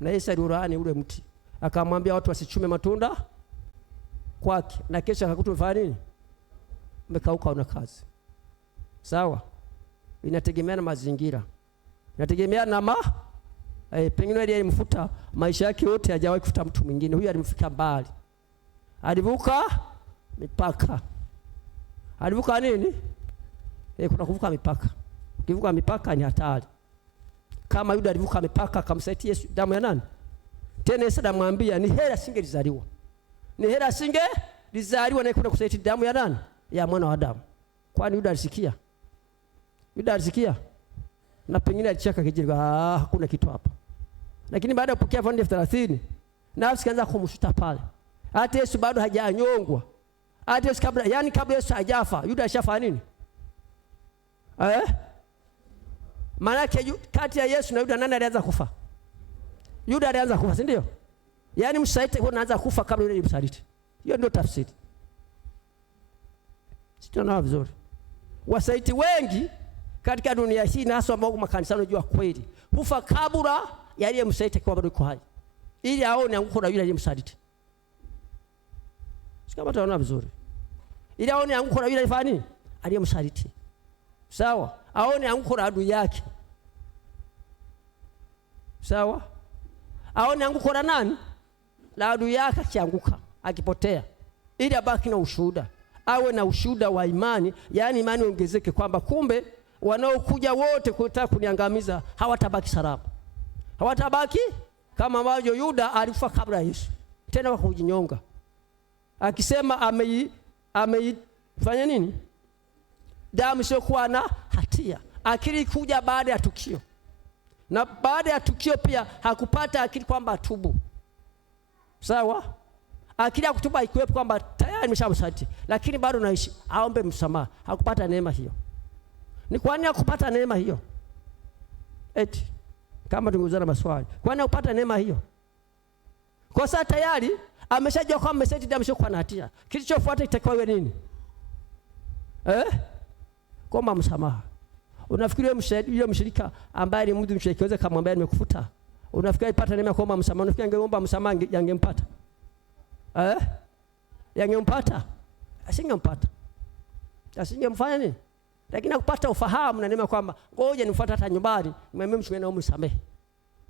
Na Yesu alilaani ule mti. Akamwambia watu wasichume matunda kwake, na kesho akakuta umefanya nini? Umekauka, una kazi. Sawa? Inategemea na mazingira. Inategemea na pengine ile alimfuta maisha yake yote, hajawahi kufuta mtu mwingine. Huyu alimfika mbali. Alivuka mipaka. Alivuka nini? Kuna kuvuka mipaka. Ukivuka mipaka ni hatari. Kama Yuda alivuka mipaka akamsaidia Yesu damu ya nani? Tena Yesu anamwambia ni heri asingelizaliwa. Ni heri asingelizaliwa na kuna kusaidia damu ya nani? Ya mwana wa Adamu. Kwani Yuda alisikia? Yuda alisikia? Na pengine alicheka kijili, hakuna kitu hapa. Lakini baada ya kupokea vipande 30, nafsi kaanza kumshuta pale. Hata Yesu bado hajanyongwa. Hata Yesu kabla Yesu hajafa, Yuda alishafa nini? Maana yake kati ya Yesu na Yuda nani alianza kufa? Yuda alianza kufa, si ndio? Yaani msaliti huwa anaanza kufa kabla yule msaliti. Hiyo ndio tafsiri. Sitaona vizuri. Wasaliti wengi katika dunia hii na hasa ambao makanisa wanajua kweli, hufa kabla ya yule msaliti kwa bado yuko hai, ili aone anguko la yule msaliti. Sikama tunaona vizuri. Ili aone anguko la yule alifanya nini? Aliyemsaliti. Sawa? Aone anguko la adui yake. Sawa? Aone anguko la nani? La adui yake akianguka, akipotea. Ili abaki na ushuhuda. Awe na ushuhuda wa imani, yaani imani ongezeke kwamba kumbe wanaokuja wote kutaka kuniangamiza hawatabaki salama. Hawatabaki kama ambavyo Yuda alikufa kabla ya Yesu. Tena wakajinyonga. Akisema fanya nini? Damu isiyokuwa na hatia. Akili kuja baada ya tukio. Na baada ya tukio pia hakupata akili kwamba atubu. Sawa? Akili ya kutuba ikiwepo kwamba tayari nimeshamsaliti, lakini bado naishi, aombe msamaha. Hakupata neema hiyo. Ni kwa nini hakupata neema hiyo? Eti kama tungeuzana maswali, kwa nini hakupata neema hiyo? Kwa sababu tayari ameshajua kwamba msaliti damu isiyokuwa na hatia. Kilichofuata itakuwa iwe nini? Kuomba msamaha. Unafikiri yule mshirika ambaye ni mtu mshirika kamwambia nimekufuta, unafikiri alipata neema kuomba msamaha? Unafikiri angeomba msamaha yangempata? Yangempata? Asingempata. Asingemfanya nini? Lakini akupata ufahamu na neema kwamba ngoja nifuate hata nyumbani, nimwambie mchungaji na umsamehe.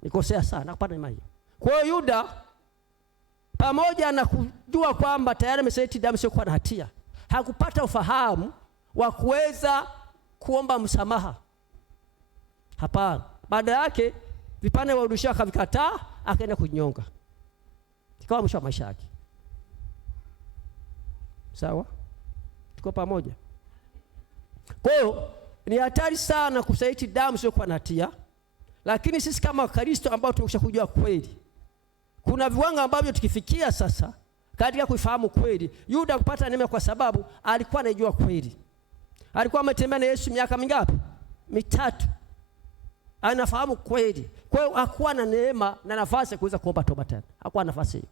Nikosea sana, akupata neema hiyo. Kwa hiyo Yuda pamoja na kujua kwamba tayari amesaliti damu isiyokuwa na hatia, hakupata ufahamu wa kuweza kuomba msamaha. Hapana. Baada yake vipande wa urudisha akavikataa, akaenda kujinyonga. Ikawa mwisho wa maisha yake. Sawa? Tuko pamoja? Kwa hiyo ni hatari sana kusaliti damu isiyokuwa na hatia. Lakini sisi kama Wakristo ambao tumeshakujua kweli, kuna viwango ambavyo tukifikia sasa katika kuifahamu kweli. Yuda kupata neema kwa sababu alikuwa anajua kweli. Alikuwa ametembea na Yesu miaka mingapi? 3. Anafahamu kweli. Kwa hiyo hakuwa na neema na nafasi ya kuweza kuomba toba tena. Hakuwa na nafasi hiyo.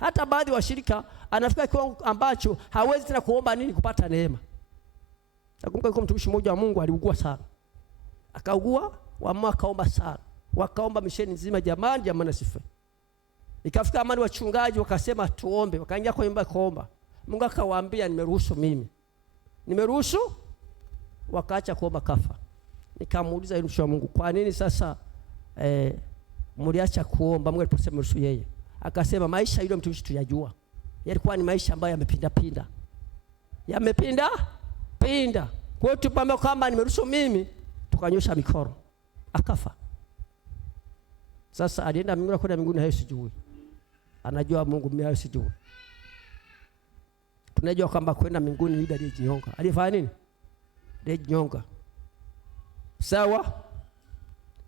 Hata baadhi wa washirika anafika kiwango ambacho hawezi tena kuomba nini kupata neema. Nakumbuka yuko mtumishi mmoja wa Mungu aliugua sana. Akaugua wakaomba sana, wakaomba misheni nzima, jamani asife. Ikafika amani, wachungaji wakasema tuombe, wakaingia kwa nyumba kuomba. Mungu akawaambia nimeruhusu, wakaacha kuomba kafa. Nikamuuliza yule mtu wa Mungu, kwa nini sasa mliacha kuomba Mungu aliposema ruhusu yeye? Akasema maisha yule mtumishi tuyajua, yalikuwa ni maisha ambayo yamepinda pinda. Kwa hiyo tupambane kwamba nimeruhusu mimi, tukanyosha mikono, akafa. Sasa alienda mbinguni, kwenda mbinguni hayo sijui. Anajua Mungu, mimi hayo sijui. Tunajua kwamba kwenda mbinguni Yuda alijinyonga. Alifanya nini? Alijinyonga. Sawa?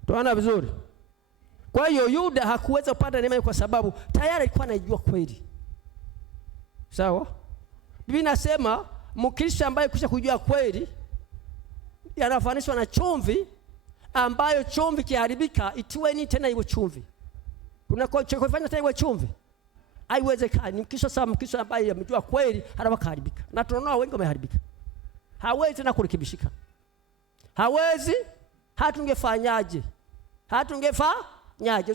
Tunaona vizuri. Kwa hiyo Yuda hakuweza kupata neema kwa sababu tayari alikuwa anajua kweli. Sawa? Biblia inasema Mkristo ambaye kisha kujua kweli yanafananishwa na chumvi, ambayo chumvi kiharibika itiwe ni tena iwe chumvi. Kufanya tena iwe chumvi haiwezekani. Mkristo sasa, Mkristo ambaye amejua kweli halafu kaharibika. Na tunaona wengi wameharibika. Hawezi tena kurekebishika. Hawezi, hatungefanyaje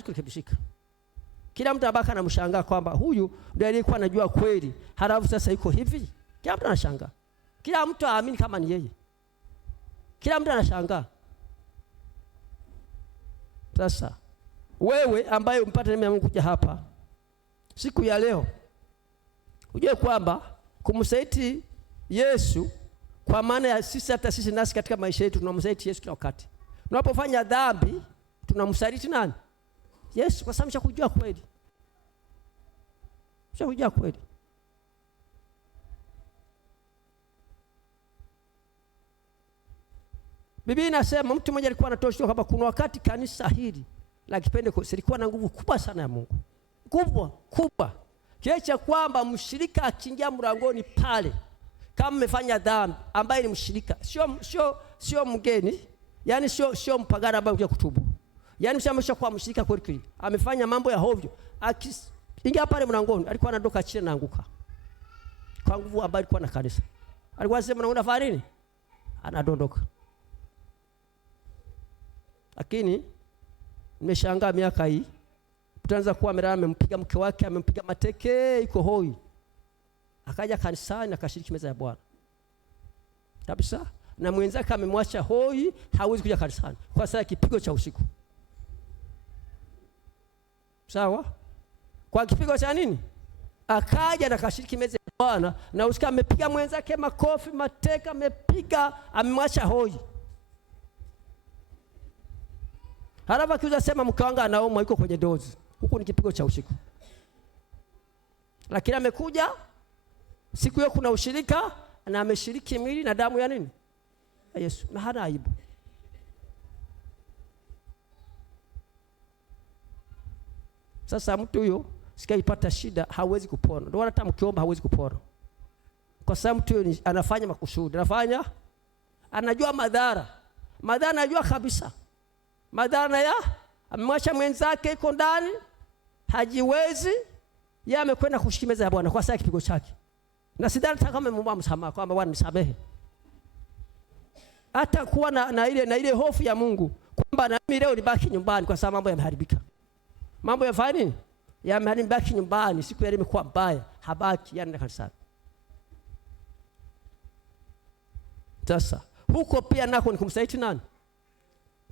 kurekebishika. Kila mtu abaka anamshangaa kwamba huyu ndiye alikuwa anajua kweli, halafu sasa iko hivi. Kila mtu anashangaa. Kila mtu aamini kama ni yeye. Kila mtu anashangaa. Sasa wewe ambaye umpata neema ya Mungu kuja hapa siku ya leo, ujue kwamba kumsaiti Yesu, kwa maana ya sisi, hata sisi nasi katika maisha yetu tunamsaiti Yesu kila wakati. Tunapofanya dhambi tunamsaliti nani? Yesu, kwa sababu tunakujua kweli. Tunakujua kweli. Biblia inasema mtu mmoja alikuwa anatoshwa kwamba kuna wakati kanisa hili la Pentecost lilikuwa na nguvu kubwa sana ya Mungu. Kubwa. Kiacha kwamba mshirika akiingia mlangoni pale, kama mmefanya dhambi, ambaye ni mshirika, sio mgeni, yani sio mpagana ambaye kuja kutubu. Yani mshamsha kwa mshirika kweli, amefanya mambo ya hovyo, akiingia pale mlangoni alikuwa anadoka chini na anguka. Kwa nguvu ambayo alikuwa na kanisa. Alikuwa anasema unafanya nini? Anadondoka. Lakini nimeshangaa miaka hii, mtaanza kuwa amempiga mke wake, amempiga mateke, iko hoi. Akaja kanisani akashiriki meza ya Bwana. Kabisa. Na mwenzake amemwacha hoi, hawezi kuja kanisani kwa sababu kipigo cha usiku. Sawa? Kwa kipigo cha nini? Akaja na kashiriki meza ya Bwana, na usika amepiga mwenzake makofi, mateka amepiga, amemwacha hoi. Halafu akiuza sema mke wangu anaumwa, yuko kwenye dozi. Huko ni kipigo cha usiku. Lakini amekuja siku hiyo, kuna ushirika na ameshiriki mwili na damu ya nini? Ya Yesu. Na hana aibu. Sasa mtu huyo sikaipata shida, hawezi kupona. Ndio hata mkiomba hawezi kupona. Kwa sababu mtu huyo anafanya makusudi. Anajua madhara. Anajua kabisa. Madhara ya amemwacha mwenzake iko ndani, hajiwezi, yeye amekwenda kushika meza ya Bwana kwa sababu kipigo chake. Na sidhani kama amemwomba msamaha kwamba Bwana nisamehe. Hata kuwa na ile hofu ya Mungu kwamba na mimi leo nibaki nyumbani kwa sababu mambo yameharibika. Mambo yafanya nini? Yameharibika nyumbani, siku ile imekuwa mbaya, habaki yana kanisani. Sasa huko pia nako ni kumsaiti nani?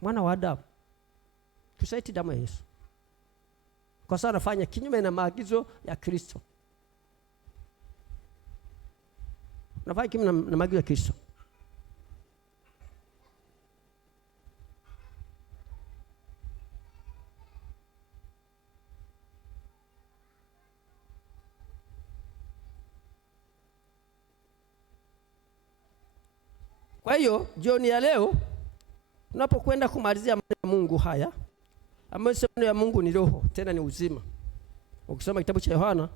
Mwana wa Adamu. Kusaiti damu ya Yesu. Kwa sababu anafanya kinyume na maagizo ya Kristo. Anafanya kinyume na maagizo ya Kristo. Kwa hiyo jioni ya leo tunapokwenda kumalizia maneno ya Mungu haya, ambayo maneno ya Mungu ni roho, tena ni uzima. Ukisoma kitabu cha Yohana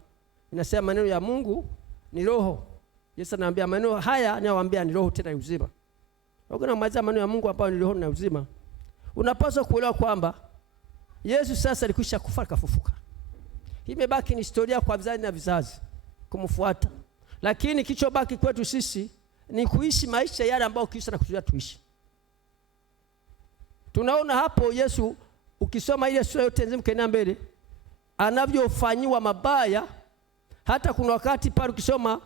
inasema maneno ya Mungu ni roho. Yesu anawaambia maneno haya anawaambia ni roho, tena ni uzima. Unapomaliza maneno ya Mungu ambayo ni roho na uzima, unapaswa kuelewa kwamba Yesu sasa alikwisha kufa akafufuka. Imebaki ni historia kwa vizazi na vizazi kumfuata. Lakini kichobaki kwetu sisi ni kuishi maisha yale ambayo Kristo anakusudia tuishi. Tunaona hapo Yesu, ukisoma ile sura yote nzima kena mbele, anavyofanywa mabaya. Hata kuna wakati pale ukisoma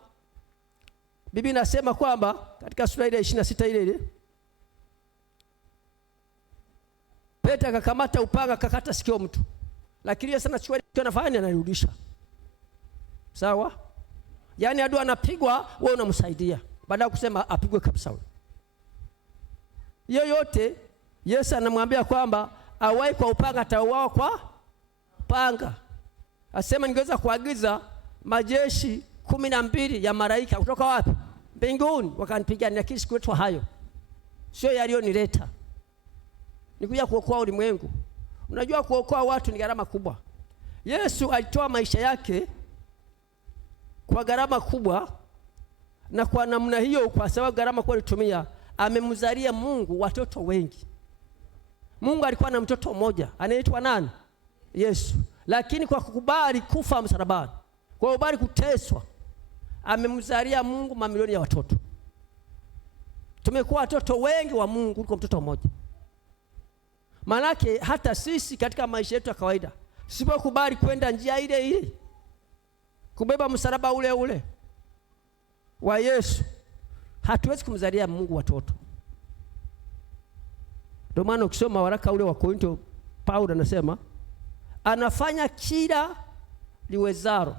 Biblia inasema kwamba katika sura ile 26 ile Petro akakamata upanga akakata sikio mtu, lakini Yesu anachukua anafanya anarudisha. Sawa? Yaani adui anapigwa, wewe unamsaidia baada ya kusema apigwe kabisa. Hiyo yote Yesu anamwambia kwamba awai kwa upanga atauawa kwa upanga. Asema ningeweza kuagiza majeshi 12 ya malaika kutoka wapi? Mbinguni wakanipigania, lakini sikuletwa hayo. Sio yalionileta. Nikuja kuokoa ulimwengu. Unajua kuokoa watu ni gharama kubwa. Yesu alitoa maisha yake kwa gharama kubwa, na kwa namna hiyo, kwa sababu gharama kubwa alitumia, amemzalia Mungu watoto wengi. Mungu alikuwa na mtoto mmoja anaitwa nani? Yesu. Lakini kwa kukubali kufa msalabani, kwa kukubali kuteswa, amemzalia Mungu mamilioni ya watoto. Tumekuwa watoto wengi wa Mungu kuliko mtoto mmoja. Manake hata sisi katika maisha yetu ya kawaida, tusipokubali kwenda njia ile ile, kubeba msalaba ule ule wa Yesu, hatuwezi kumzalia Mungu watoto. Ndio maana ukisoma waraka ule wa Korinto, Paulo anasema anafanya kila liwezalo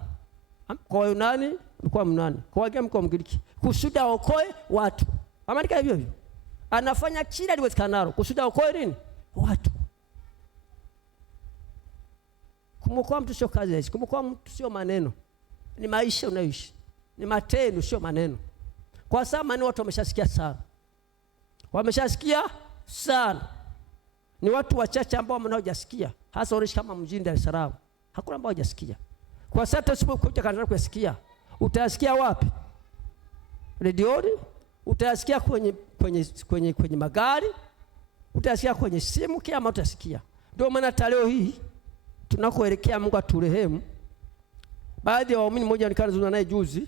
kwa Yunani kwa Mnani, kwa Wagiriki kwa Mgiriki, kusudi aokoe watu. Ameandika hivyo hivyo. Anafanya kila liwezekanalo kusudi aokoe nini? Watu. Kumwokoa mtu sio kazi hizi. Kumwokoa mtu sio maneno. Ni maisha unayoishi. Ni matendo, sio maneno. Kwa sababu maneno watu wameshasikia sana. Wameshasikia sana. Ni watu wachache ambao wanaojasikia. Hasa wale kama mjini Dar es Salaam. Hakuna ambao hajasikia. Kwa sababu usipokuja kanisa kuyasikia, utayasikia wapi? Redioni, utayasikia kwenye magari, utayasikia kwenye simu, kila mtu utasikia. Ndio maana hata leo hii tunakoelekea, Mungu aturehemu, baadhi ya waumini mmoja nikazungumza naye juzi,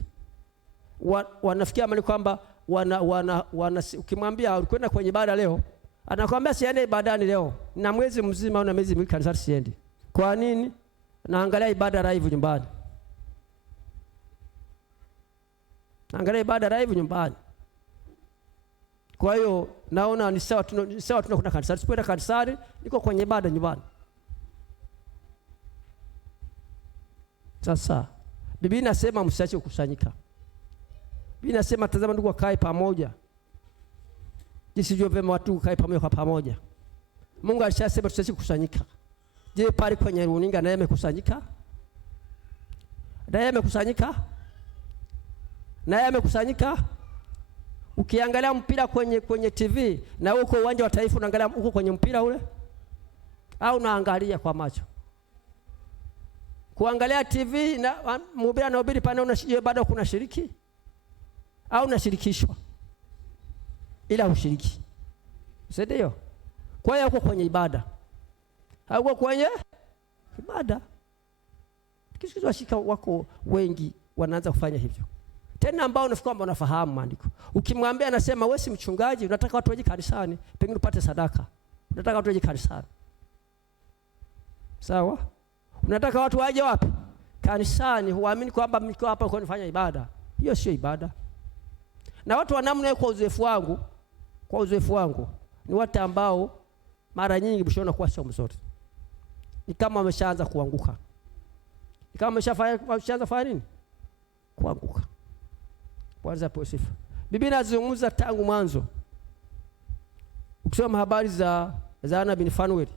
wanafikia amani kwamba ukimwambia ulikwenda kwenye ibada leo, anakuambia siende ibadani leo, na mwezi mzima au na miezi miwili kanisa siendi. Kwa nini? Naangalia ibada live nyumbani. Naangalia ibada live nyumbani. Kwa hiyo naona ni sawa tunakwenda kanisani. Sipoenda kanisani, niko kwenye ibada nyumbani. Sasa Biblia inasema msiache kukusanyika. Biblia inasema tazama ndugu wakae pamoja. Jinsi jua vema watu kae pamoja kwa pamoja. Mungu alishasema tusiache kukusanyika. Je, pale kwenye runinga naye amekusanyika? Naye amekusanyika? Naye amekusanyika? Ukiangalia mpira kwenye TV na uko uwanja wa Taifa, unaangalia uko kwenye mpira ule? Au unaangalia kwa macho? Kuangalia TV na mhubiri anahubiri pale, unashije bado kuna shiriki? Au unashirikishwa? Ila ushiriki. Ndio. Kwa hiyo uko kwenye ibada. Hauko kwenye ibada. Kisikizo washika wako wengi wanaanza kufanya hivyo. Tena ambao unafikiri kwamba unafahamu maandiko. Ukimwambia anasema wewe si mchungaji, unataka watu waje kanisani, pengine upate sadaka. Unataka watu waje kanisani. Sawa? Unataka watu waje wapi? Kanisani. Huamini kwamba mko hapa kwa kufanya ibada. Hiyo sio ibada. Na watu wa namna hiyo, kwa uzoefu wangu, ni watu ambao mara nyingi mshaona kuwa sio mzuri. Ni kama wameshaanza kuanguka. Ni kama wameshaanza fanya nini? Kuanguka. Kwanza posifu. Biblia inazungumza tangu mwanzo. Ukisoma habari za Ana bin Fanuel,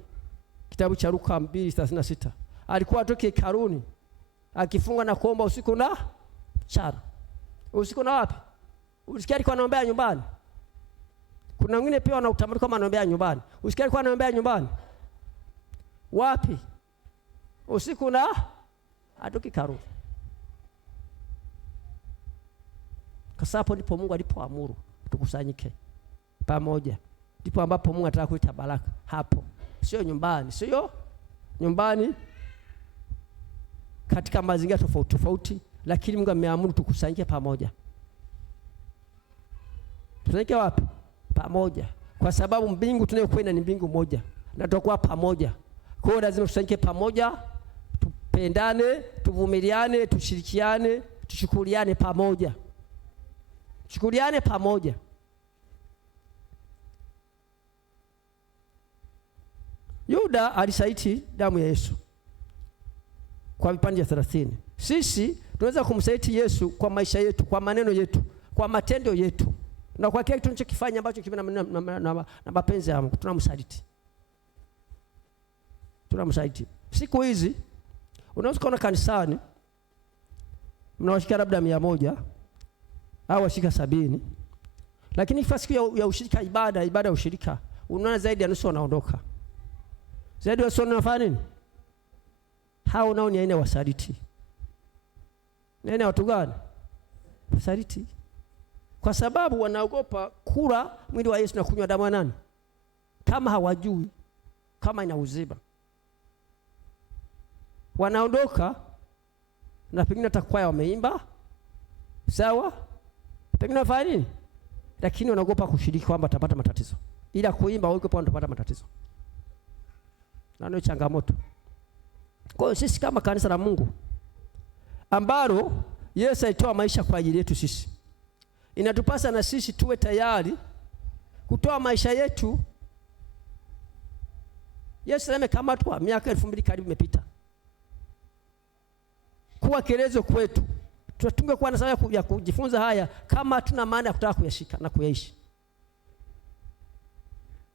kitabu cha Luka 2:36. Alikuwa atoke hekaluni akifunga na kuomba usiku na mchana. Usiku na wapi? Usikia alikuwa anaombea nyumbani. Kuna wengine pia wanautamani kama anaombea nyumbani. Usikia alikuwa anaombea nyumbani. Wapi? Usiku na atoke hekaluni. Kwa sababu ndipo Mungu alipoamuru tukusanyike pamoja. Ndipo ambapo Mungu anataka kuleta baraka hapo. Sio nyumbani, sio nyumbani katika mazingira tofauti, lakini Mungu ameamuru tukusanyike pamoja. Tukusanyike wapi? Pamoja. kwa sababu mbingu tunayokwenda ni mbingu moja na tutakuwa pamoja. Kwa hiyo lazima tusanyike pamoja, tupendane, tuvumiliane, tushirikiane, tushukuriane pamoja. Shukuriane pamoja. Yuda alisaliti damu ya Yesu kwa vipande 30. Sisi tunaweza kumsaliti Yesu kwa maisha yetu, kwa maneno yetu, kwa matendo yetu, na kwa kile tunachokifanya ambacho kipo na mapenzi ya Mungu. Tunamsaliti. Siku hizi unaweza kuona kanisani mnawashika labda 100 au washika 70, lakini kwa siku ya ushirika, ibada ya ushirika, unaona zaidi ya nusu wanaondoka. Zaidi ya nusu wanafanya nini? Hao nao ni aina wasaliti. Nene watu gani? Wasaliti. Kwa sababu wanaogopa kula mwili wa Yesu na kunywa damu ya nani? Kama hawajui kama ina uzima. Wanaondoka na pengine atakwaya wameimba, sawa? Pengine wafanya nini? Lakini wanaogopa kushiriki kwamba watapata matatizo. Ila kuimba wao kwa watapata matatizo. Na ndio changamoto. Kwa hiyo sisi kama kanisa la Mungu ambalo Yesu alitoa maisha kwa ajili yetu sisi, inatupasa na sisi tuwe tayari kutoa maisha yetu. Yesu amekamatwa miaka 2000 karibu imepita. Kuwa kielezo kwetu. Tunatunga kwa sababu ya kujifunza haya kama hatuna maana ya kutaka kuyashika na kuyaishi.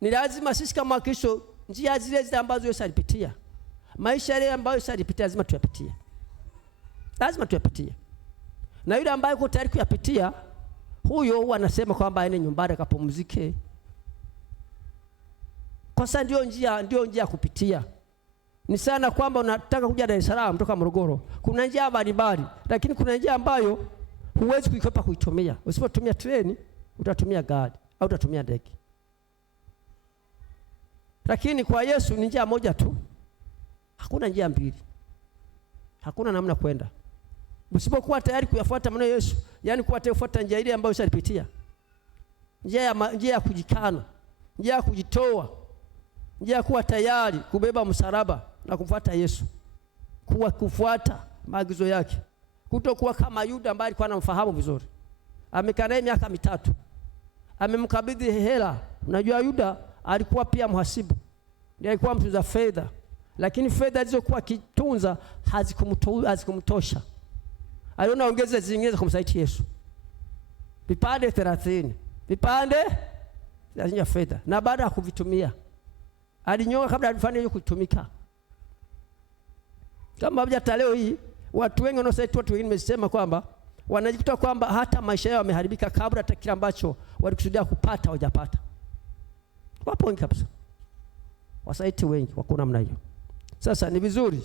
Ni lazima sisi kama Wakristo njia zile ambazo Yesu alipitia, maisha yale ambayo Yesu alipitia lazima tuyapitie. Lazima tuyapitie. Na yule ambaye yuko tayari kuyapitia, huyo huwa anasema kwamba aende nyumbani akapumzike. Kwa sababu ndio njia ya kupitia. Ni sana kwamba unataka kuja Dar es Salaam kutoka Morogoro. Kuna njia mbalimbali, lakini kuna njia ambayo huwezi kuikwepa kuitumia. Usipotumia treni, utatumia gari au utatumia ndege. Lakini kwa Yesu ni njia moja tu. Hakuna njia mbili. Hakuna namna kwenda. Usipokuwa tayari kuyafuata maneno ya Yesu, yani kuwa tayari kufuata njia ile ambayo Yesu alipitia. Njia ya kujikana, njia ya kujitoa, njia ya kuwa tayari kubeba msalaba na kumfuata Yesu. Kufuata maagizo yake. Kutokuwa kama Yuda ambaye alikuwa anamfahamu vizuri. Amekaa naye miaka 3. Amemkabidhi hela. Unajua Yuda alikuwa pia mhasibu. Ndiye alikuwa mtunza fedha. Lakini fedha alizokuwa akitunza hazikumtosha. Aliona ongeze zingine za kumsaliti Yesu. Vipande 30. Vipande ya fedha. Na baada ya kuvitumia alinyoa kabla alifanya hiyo kutumika. Kama hata leo hii watu wengi wanaosaliti watu wengine nimesema kwamba wanajikuta kwamba hata maisha yao yameharibika kabla hata kile ambacho walikusudia kupata hawajapata. Wapo wengi kabisa. Wasaliti wengi wako namna hiyo. Sasa ni vizuri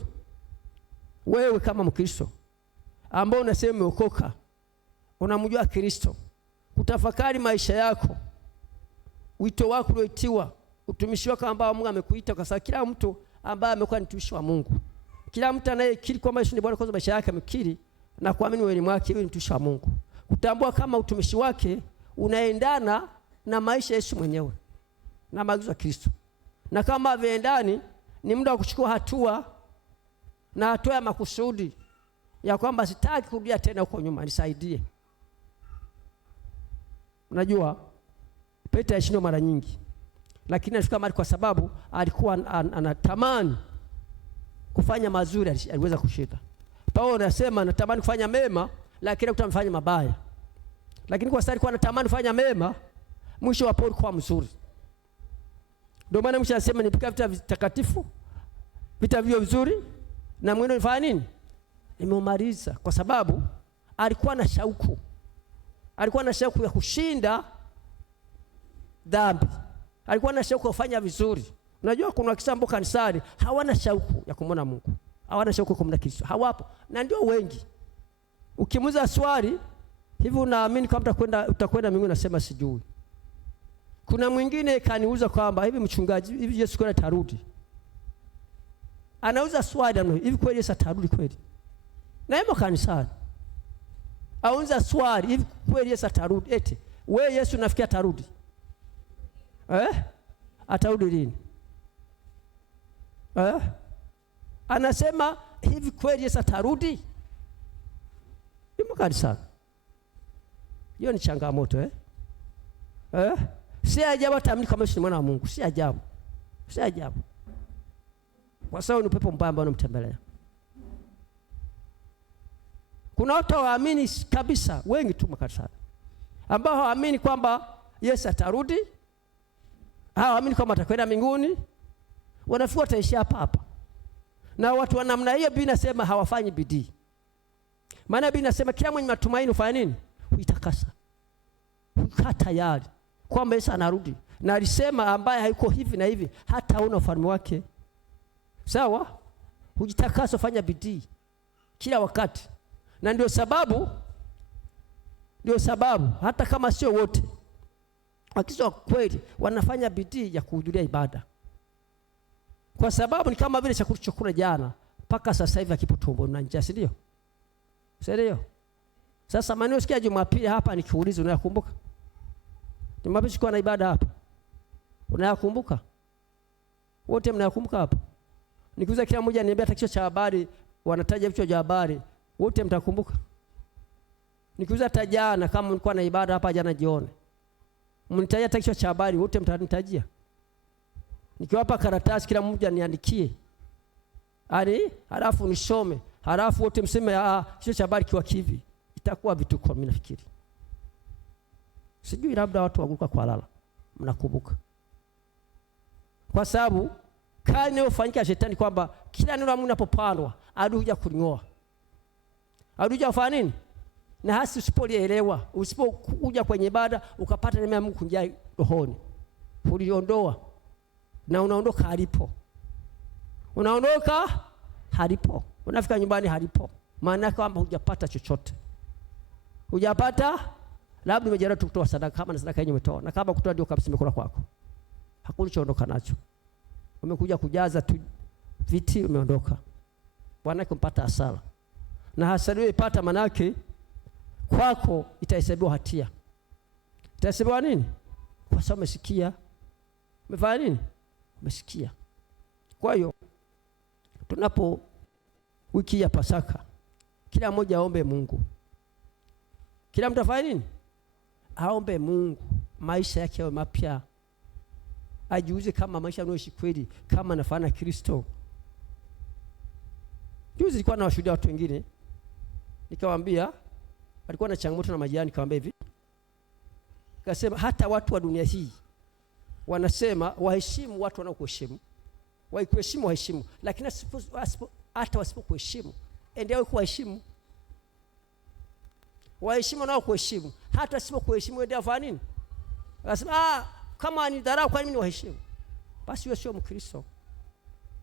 wewe kama Mkristo ambao unasema umeokoka, unamjua Kristo, utafakari maisha yako, wito wako ulioitiwa, utumishi wako ambao Mungu amekuita, kwa sababu kila mtu ambaye amekuwa ni mtumishi wa Mungu, kila mtu anayekiri kwamba Yesu ni Bwana kwa maisha yake, amekiri na kuamini wewe ni mwake, wewe ni mtumishi wa Mungu. Kutambua kama utumishi wake unaendana na maisha ya Yesu mwenyewe na maagizo ya Kristo. Na kama haviendani, ni muda wa kuchukua hatua, na hatua ya makusudi ya kwamba sitaki kurudia tena huko nyuma, nisaidie. Unajua Petro alishindwa mara nyingi, lakini alifika mahali kwa sababu alikuwa anatamani kufanya mazuri, aliweza kushinda. Paulo anasema anatamani kufanya mema, lakini hakutamfanya mabaya. Lakini kwa sababu alikuwa anatamani kufanya mema, mwisho wa Paulo kwa mzuri. Ndio maana mwisho anasema nipika vita vitakatifu, vita vio vizuri, na mwendo nifanya nini? Nimeumaliza. Kwa sababu alikuwa na shauku. Alikuwa na shauku ya kushinda dhambi. Alikuwa na shauku ya kufanya vizuri. Unajua kuna kisambo kanisani hawana shauku ya kumwona Mungu. Hawana shauku ya kumwona Kristo. Hawapo. Na ndio wengi. Ukimuuliza swali, hivi unaamini kwamba utakwenda mbinguni? Nasema sijui. Kuna mwingine kaniuliza kwamba hivi mchungaji, hivi Yesu kweli atarudi? Anauza swali, hivi kweli Yesu atarudi kweli? Na yeye kanisani auliza swali, hivi kweli Yesu atarudi? Eti wewe Yesu unafikia atarudi? Atarudi lini? Anasema hivi, kweli Yesu atarudi? Ni mkali sana. Hiyo ni changamoto Si ajabu atamini kama Yesu ni mwana wa Mungu, si ajabu. Si ajabu. Kwa sababu ni pepo mbaya ambao unamtembelea. Kuna watu waamini kabisa, wengi tu makanisani, ambao hawaamini kwamba Yesu atarudi, hawaamini kwamba atakwenda mbinguni, wanafikiri wataishi hapa hapa. Na watu wa namna hiyo Biblia inasema hawafanyi bidii. Maana Biblia inasema kila mwenye matumaini ufanye nini? Huitakasa. Hukaa tayari kwamba Yesu anarudi. Na alisema ambaye hayuko hivi na hivi hata una ufalme wake. Sawa? Hujitakasa, fanya bidii kila wakati. Na ndio sababu hata kama sio wote, Wakristo kweli wanafanya bidii ya kuhudhuria ibada. Kwa sababu ni kama vile chakula jana mpaka sasa hivi akipo tumbo na njaa, si ndio? Ndio. Sasa maneno sikia Jumapili hapa nikiuliza, unayakumbuka? Jumapili sikuwa na ibada hapa. Unayakumbuka? Wote mnayakumbuka hapa? Nikiuliza kila mmoja niambia kichwa cha habari, wanataja vichwa vya habari, wote mtakumbuka? Nikiuliza tajana kama mlikuwa na ibada hapa jana jioni, mnitajia kichwa cha habari, wote mtanitajia? Nikiwapa karatasi kila mmoja niandikie, halafu nisome, halafu wote mseme kichwa cha habari kiwa kivi, itakuwa vituko. Mimi nafikiri, sijui, labda watu waguka kwa lala, mnakumbuka. Kwa sababu kazi inayofanyika shetani kwamba kila neno la Mungu linapopandwa adui huja kuling'oa. Adui huja kufanya nini? Na hasi usipolielewa, usipokuja kwenye ibada ukapata neema ya Mungu kunjia rohoni, uliondoa na unaondoka halipo. Unaondoka halipo. Unafika nyumbani halipo. Maana kwamba hujapata chochote. Hujapata, labda umejaribu tu kutoa sadaka, kama na sadaka yenyewe umetoa. Na kama kutoa ndio kabisa imekula kwako. Hakuna choondoka nacho. Umekuja kujaza tu viti, umeondoka. Bwana kumpata hasara. Na hasara hiyo ipata manake kwako itahesabiwa hatia. Itahesabiwa nini? Kwa sababu umesikia. Umefanya nini? Umesikia. Kwa hiyo tunapo wiki ya Pasaka, kila mmoja aombe Mungu. Kila mtu afanye nini? Aombe Mungu maisha yake yawe mapya. Ajiuze kama maisha anayoishi kweli kama anafanana Kristo. Juzi nilikuwa na washuhudia watu wengine, nikawaambia walikuwa na changamoto na majirani, nikawaambia hivi, nikasema hata watu wa dunia hii wanasema waheshimu watu wanaokuheshimu, waikuheshimu waheshimu, lakini hata wasipokuheshimu endelea kuwaheshimu. Waheshimu wanaokuheshimu, hata wasipokuheshimu endelea kufanya nini? Akasema kama ni dharau, kwa nini niwaheshimu? Basi wewe sio Mkristo,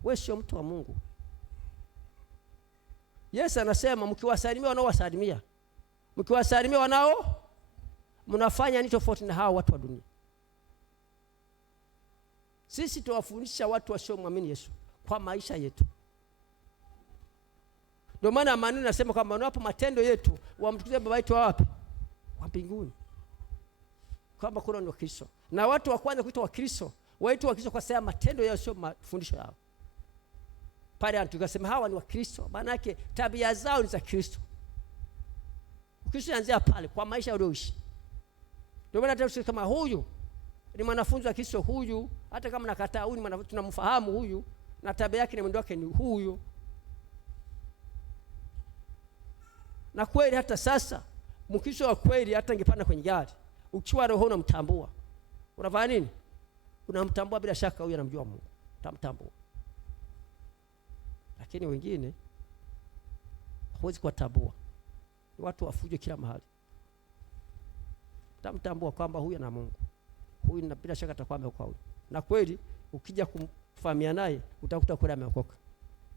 wewe sio mtu wa Mungu. Yesu anasema mkiwasalimia wanaowasalimia, mkiwasalimia wanao, mnafanya ni tofauti na hao watu wa dunia. Sisi tuwafundisha watu wasiomwamini Yesu kwa maisha yetu. Ndio maana maneno nasema kwamba unapo matendo yetu wamtukuze Baba yetu wapi? Wa mbinguni. Kama kuna ni Wakristo. Na watu wa kwanza kuitwa Wakristo, waitwa Wakristo kwa sababu matendo yao sio mafundisho yao. Pale tukasema hawa ni Wakristo, maana yake tabia zao ni za Kristo. Ukristo unaanzia pale kwa maisha unayoishi. Ndio maana tunasema kama huyu ni mwanafunzi wa Kristo, huyu hata kama nakataa, huyu ni mwanafunzi, tunamfahamu huyu na tabia yake na mwendo wake ni huyu. Na kweli hata sasa Mkristo wa kweli hata ingepanda kwenye gari, ukiwa roho unamtambua. Unafanya nini? Unamtambua bila shaka huyu anamjua Mungu. Utamtambua. Lakini wengine huwezi kuwatambua. Ni watu wafujo kila mahali. Utamtambua kwamba huyu ana Mungu. Huyu na bila shaka atakuwa ameokoka huyu. Na kweli ukija kumfahamia naye utakuta kweli ameokoka.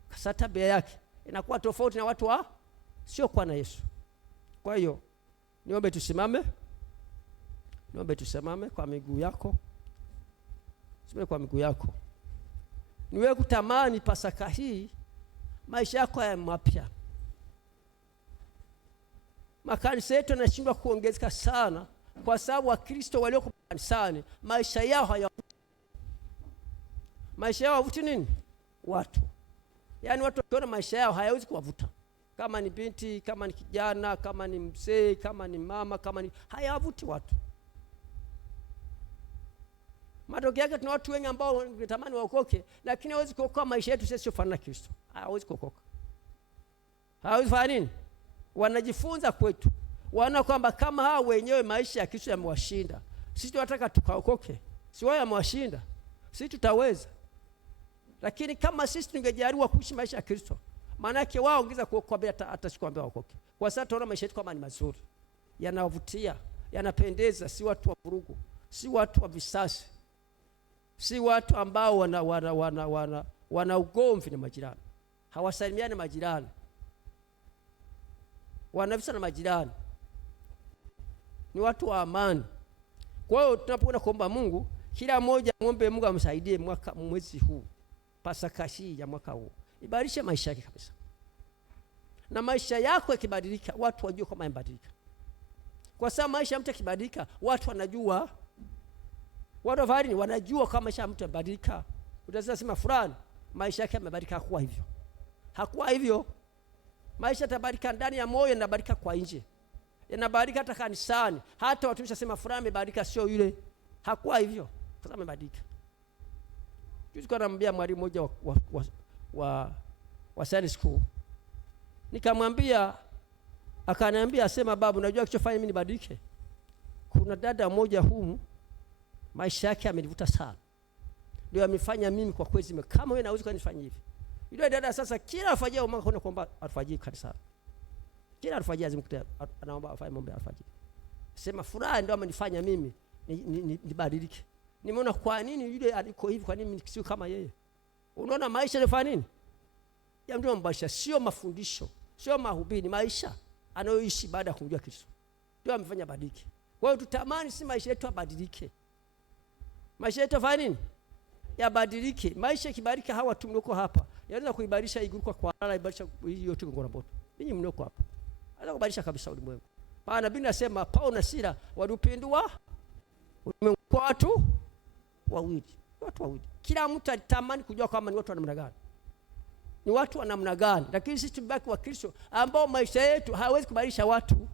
Sasa tabia yake inakuwa tofauti na watu wa sio kwa na Yesu. Kwa hiyo niombe tusimame kwa miguu yako. Simame kwa miguu yako. Niwe kutamani Pasaka hii maisha yako ya mapya. Makanisa yetu yanashindwa kuongezeka sana kwa sababu Wakristo walioko kanisani maisha yao haya Maisha yao havuti nini? Watu. Yaani watu wakiona maisha yao hayawezi kuwavuta. Kama ni binti, kama ni kijana, kama ni mzee, kama ni mama, kama ni hayavuti watu. Matokeo yake tuna watu wengi ambao wanatamani waokoke, lakini hawezi kuokoa maisha yetu sisi tufanana na Kristo. Hawezi kuokoka. Hawezi fanya nini? Wanajifunza kwetu. Wana kwamba kama hao wenyewe maisha ya Kristo yamewashinda, sisi tunataka tukaokoke. Si wao yamewashinda. Sisi tutaweza. Lakini kama sisi tungejaribu kuishi maisha ya Kristo, maana yake wao ongeza kuokoa bila hata sikwambia waokoke. Kwa sababu tunaona maisha yetu kama ni mazuri, yanavutia, yanapendeza, si watu wa vurugu, si watu wa visasi, si watu ambao wana ugomvi na majirani, hawasalimiani majirani, wanavisa na majirani, ni watu wa amani. Kwa hiyo tunapoenda kuomba Mungu, kila mmoja muombe Mungu amsaidie mwezi huu, Pasaka hii ya mwaka huu, ibadilishe maisha yake kabisa. Na maisha yako yakibadilika, watu wajue kama yamebadilika. Kwa sababu maisha ya mtu yakibadilika, watu wanajua. Watu wanajua kama maisha ya mtu yamebadilika. Utasema fulani maisha yake yamebadilika. Hakuwa hivyo. Hakuwa hivyo. Maisha yatabadilika ndani ya moyo, yanabadilika kwa nje. Yanabadilika hata kanisani. Hata watu wanasema fulani amebadilika, sio yule. Hakuwa hivyo. Kwa sababu amebadilika. Juzi kwa namwambia mwalimu mmoja wa Sunday school. Nikamwambia, akaniambia asema, babu, unajua kilichofanya mimi nibadilike? Kuna dada mmoja humu maisha yake amenivuta sana. Ndio amefanya mimi kwa kweli kama wewe naweza kunifanyia hivi. Yule dada sasa kila afajia mwaka kuna kuomba afajie kanisani. Kila afajia azimkuta anaomba afanye mambo ya afajia. Sema fulani ndio amenifanya mimi nibadilike. Nimeona kwa nini yule aliko hivi, kwa nini sio kama yeye? Unaona maisha yanafanya nini? Ya mtu mbasha, sio mafundisho, sio mahubiri, maisha anayoishi baada ya kumjua Kristo. Ndio amefanya badilike. Kwa hiyo tutamani si maisha yetu abadilike. Maisha yetu fanya nini? Yabadilike. Maisha kibadilika, hawa tumloko hapa yanaweza kuibadilisha Iguruka kwa Alala, ibadilisha hii yote Ngora Mboto. Ninyi mloko hapa anaweza kubadilisha kabisa ulimwengu. Maana Biblia inasema Paulo na Sila walipindua ulimwengu kwa watu wawili. Watu wawili. Kila mtu alitamani kujua kama ni watu wa namna gani. Ni watu wa namna gani? Lakini sisi tubaki wa Kristo ambao maisha yetu hawezi kubadilisha watu.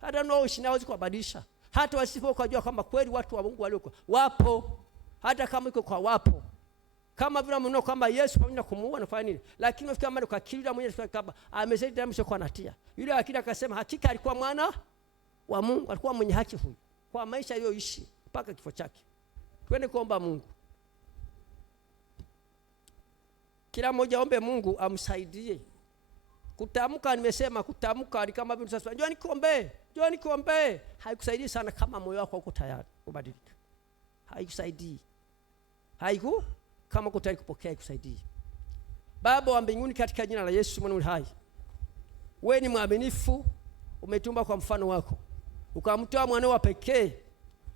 Hata nao hawezi kubadilisha. Hata wasipokujua kama kweli watu wa Mungu walioko wapo. Hata kama iko kwa wapo. Kama vile mnaona kama Yesu pamoja na kumuua nafanya nini? Lakini unafikia mara kwa kila mmoja kama amezidi damu sio kwa natia. Yule akida akasema hakika alikuwa mwana wa Mungu, alikuwa mwenye haki huyu. Kwa maisha aliyoishi mpaka kifo chake. Twende kuomba Mungu. Kila mmoja aombe Mungu amsaidie. Kutamka, nimesema kutamka ni kama vile sasa, njoo nikuombe. Haikusaidii sana kama moyo wako uko tayari kubadilika. Haikusaidii. Kama uko tayari kupokea haikusaidii. Baba wa mbinguni, katika jina la Yesu mwana hai. Wewe ni mwaminifu, umetumba kwa mfano wako. Ukamtoa mwanao wa pekee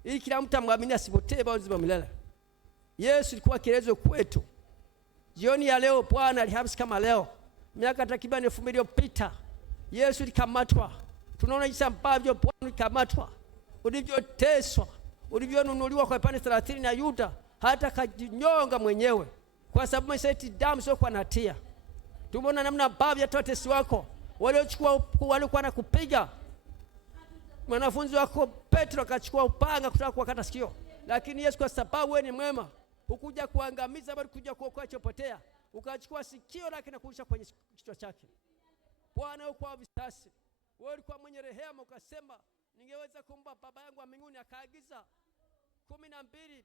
ili kila mtu amwamini asipotee bali uzima milele. Yesu alikuwa kielezo kwetu. Jioni ya leo Bwana, Alhamisi kama leo, miaka takriban 2000 iliyopita, Yesu alikamatwa. Tunaona jinsi ambavyo Bwana alikamatwa, ulivyoteswa, ulivyonunuliwa kwa pande 30 na Yuda, hata kajinyonga mwenyewe kwa sababu mseti damu sio kwa natia. Tumeona namna ambavyo hata watesi wako walikuwa na kupiga. Mwanafunzi wako Petro akachukua upanga kutaka kuwakata sikio. Lakini Yesu kwa sababu wewe ni mwema, hukuja kuangamiza bali kuja kuokoa chopotea. Ukachukua sikio lake na kurusha kwenye kichwa chake. Bwana kwa visasi. Wewe ulikuwa mwenye rehema, ukasema ningeweza kumba baba yangu wa mbinguni akaagiza 12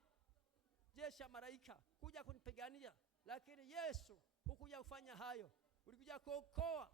jeshi ya malaika kuja kunipigania. Lakini Yesu hukuja kufanya hayo. Ulikuja kuokoa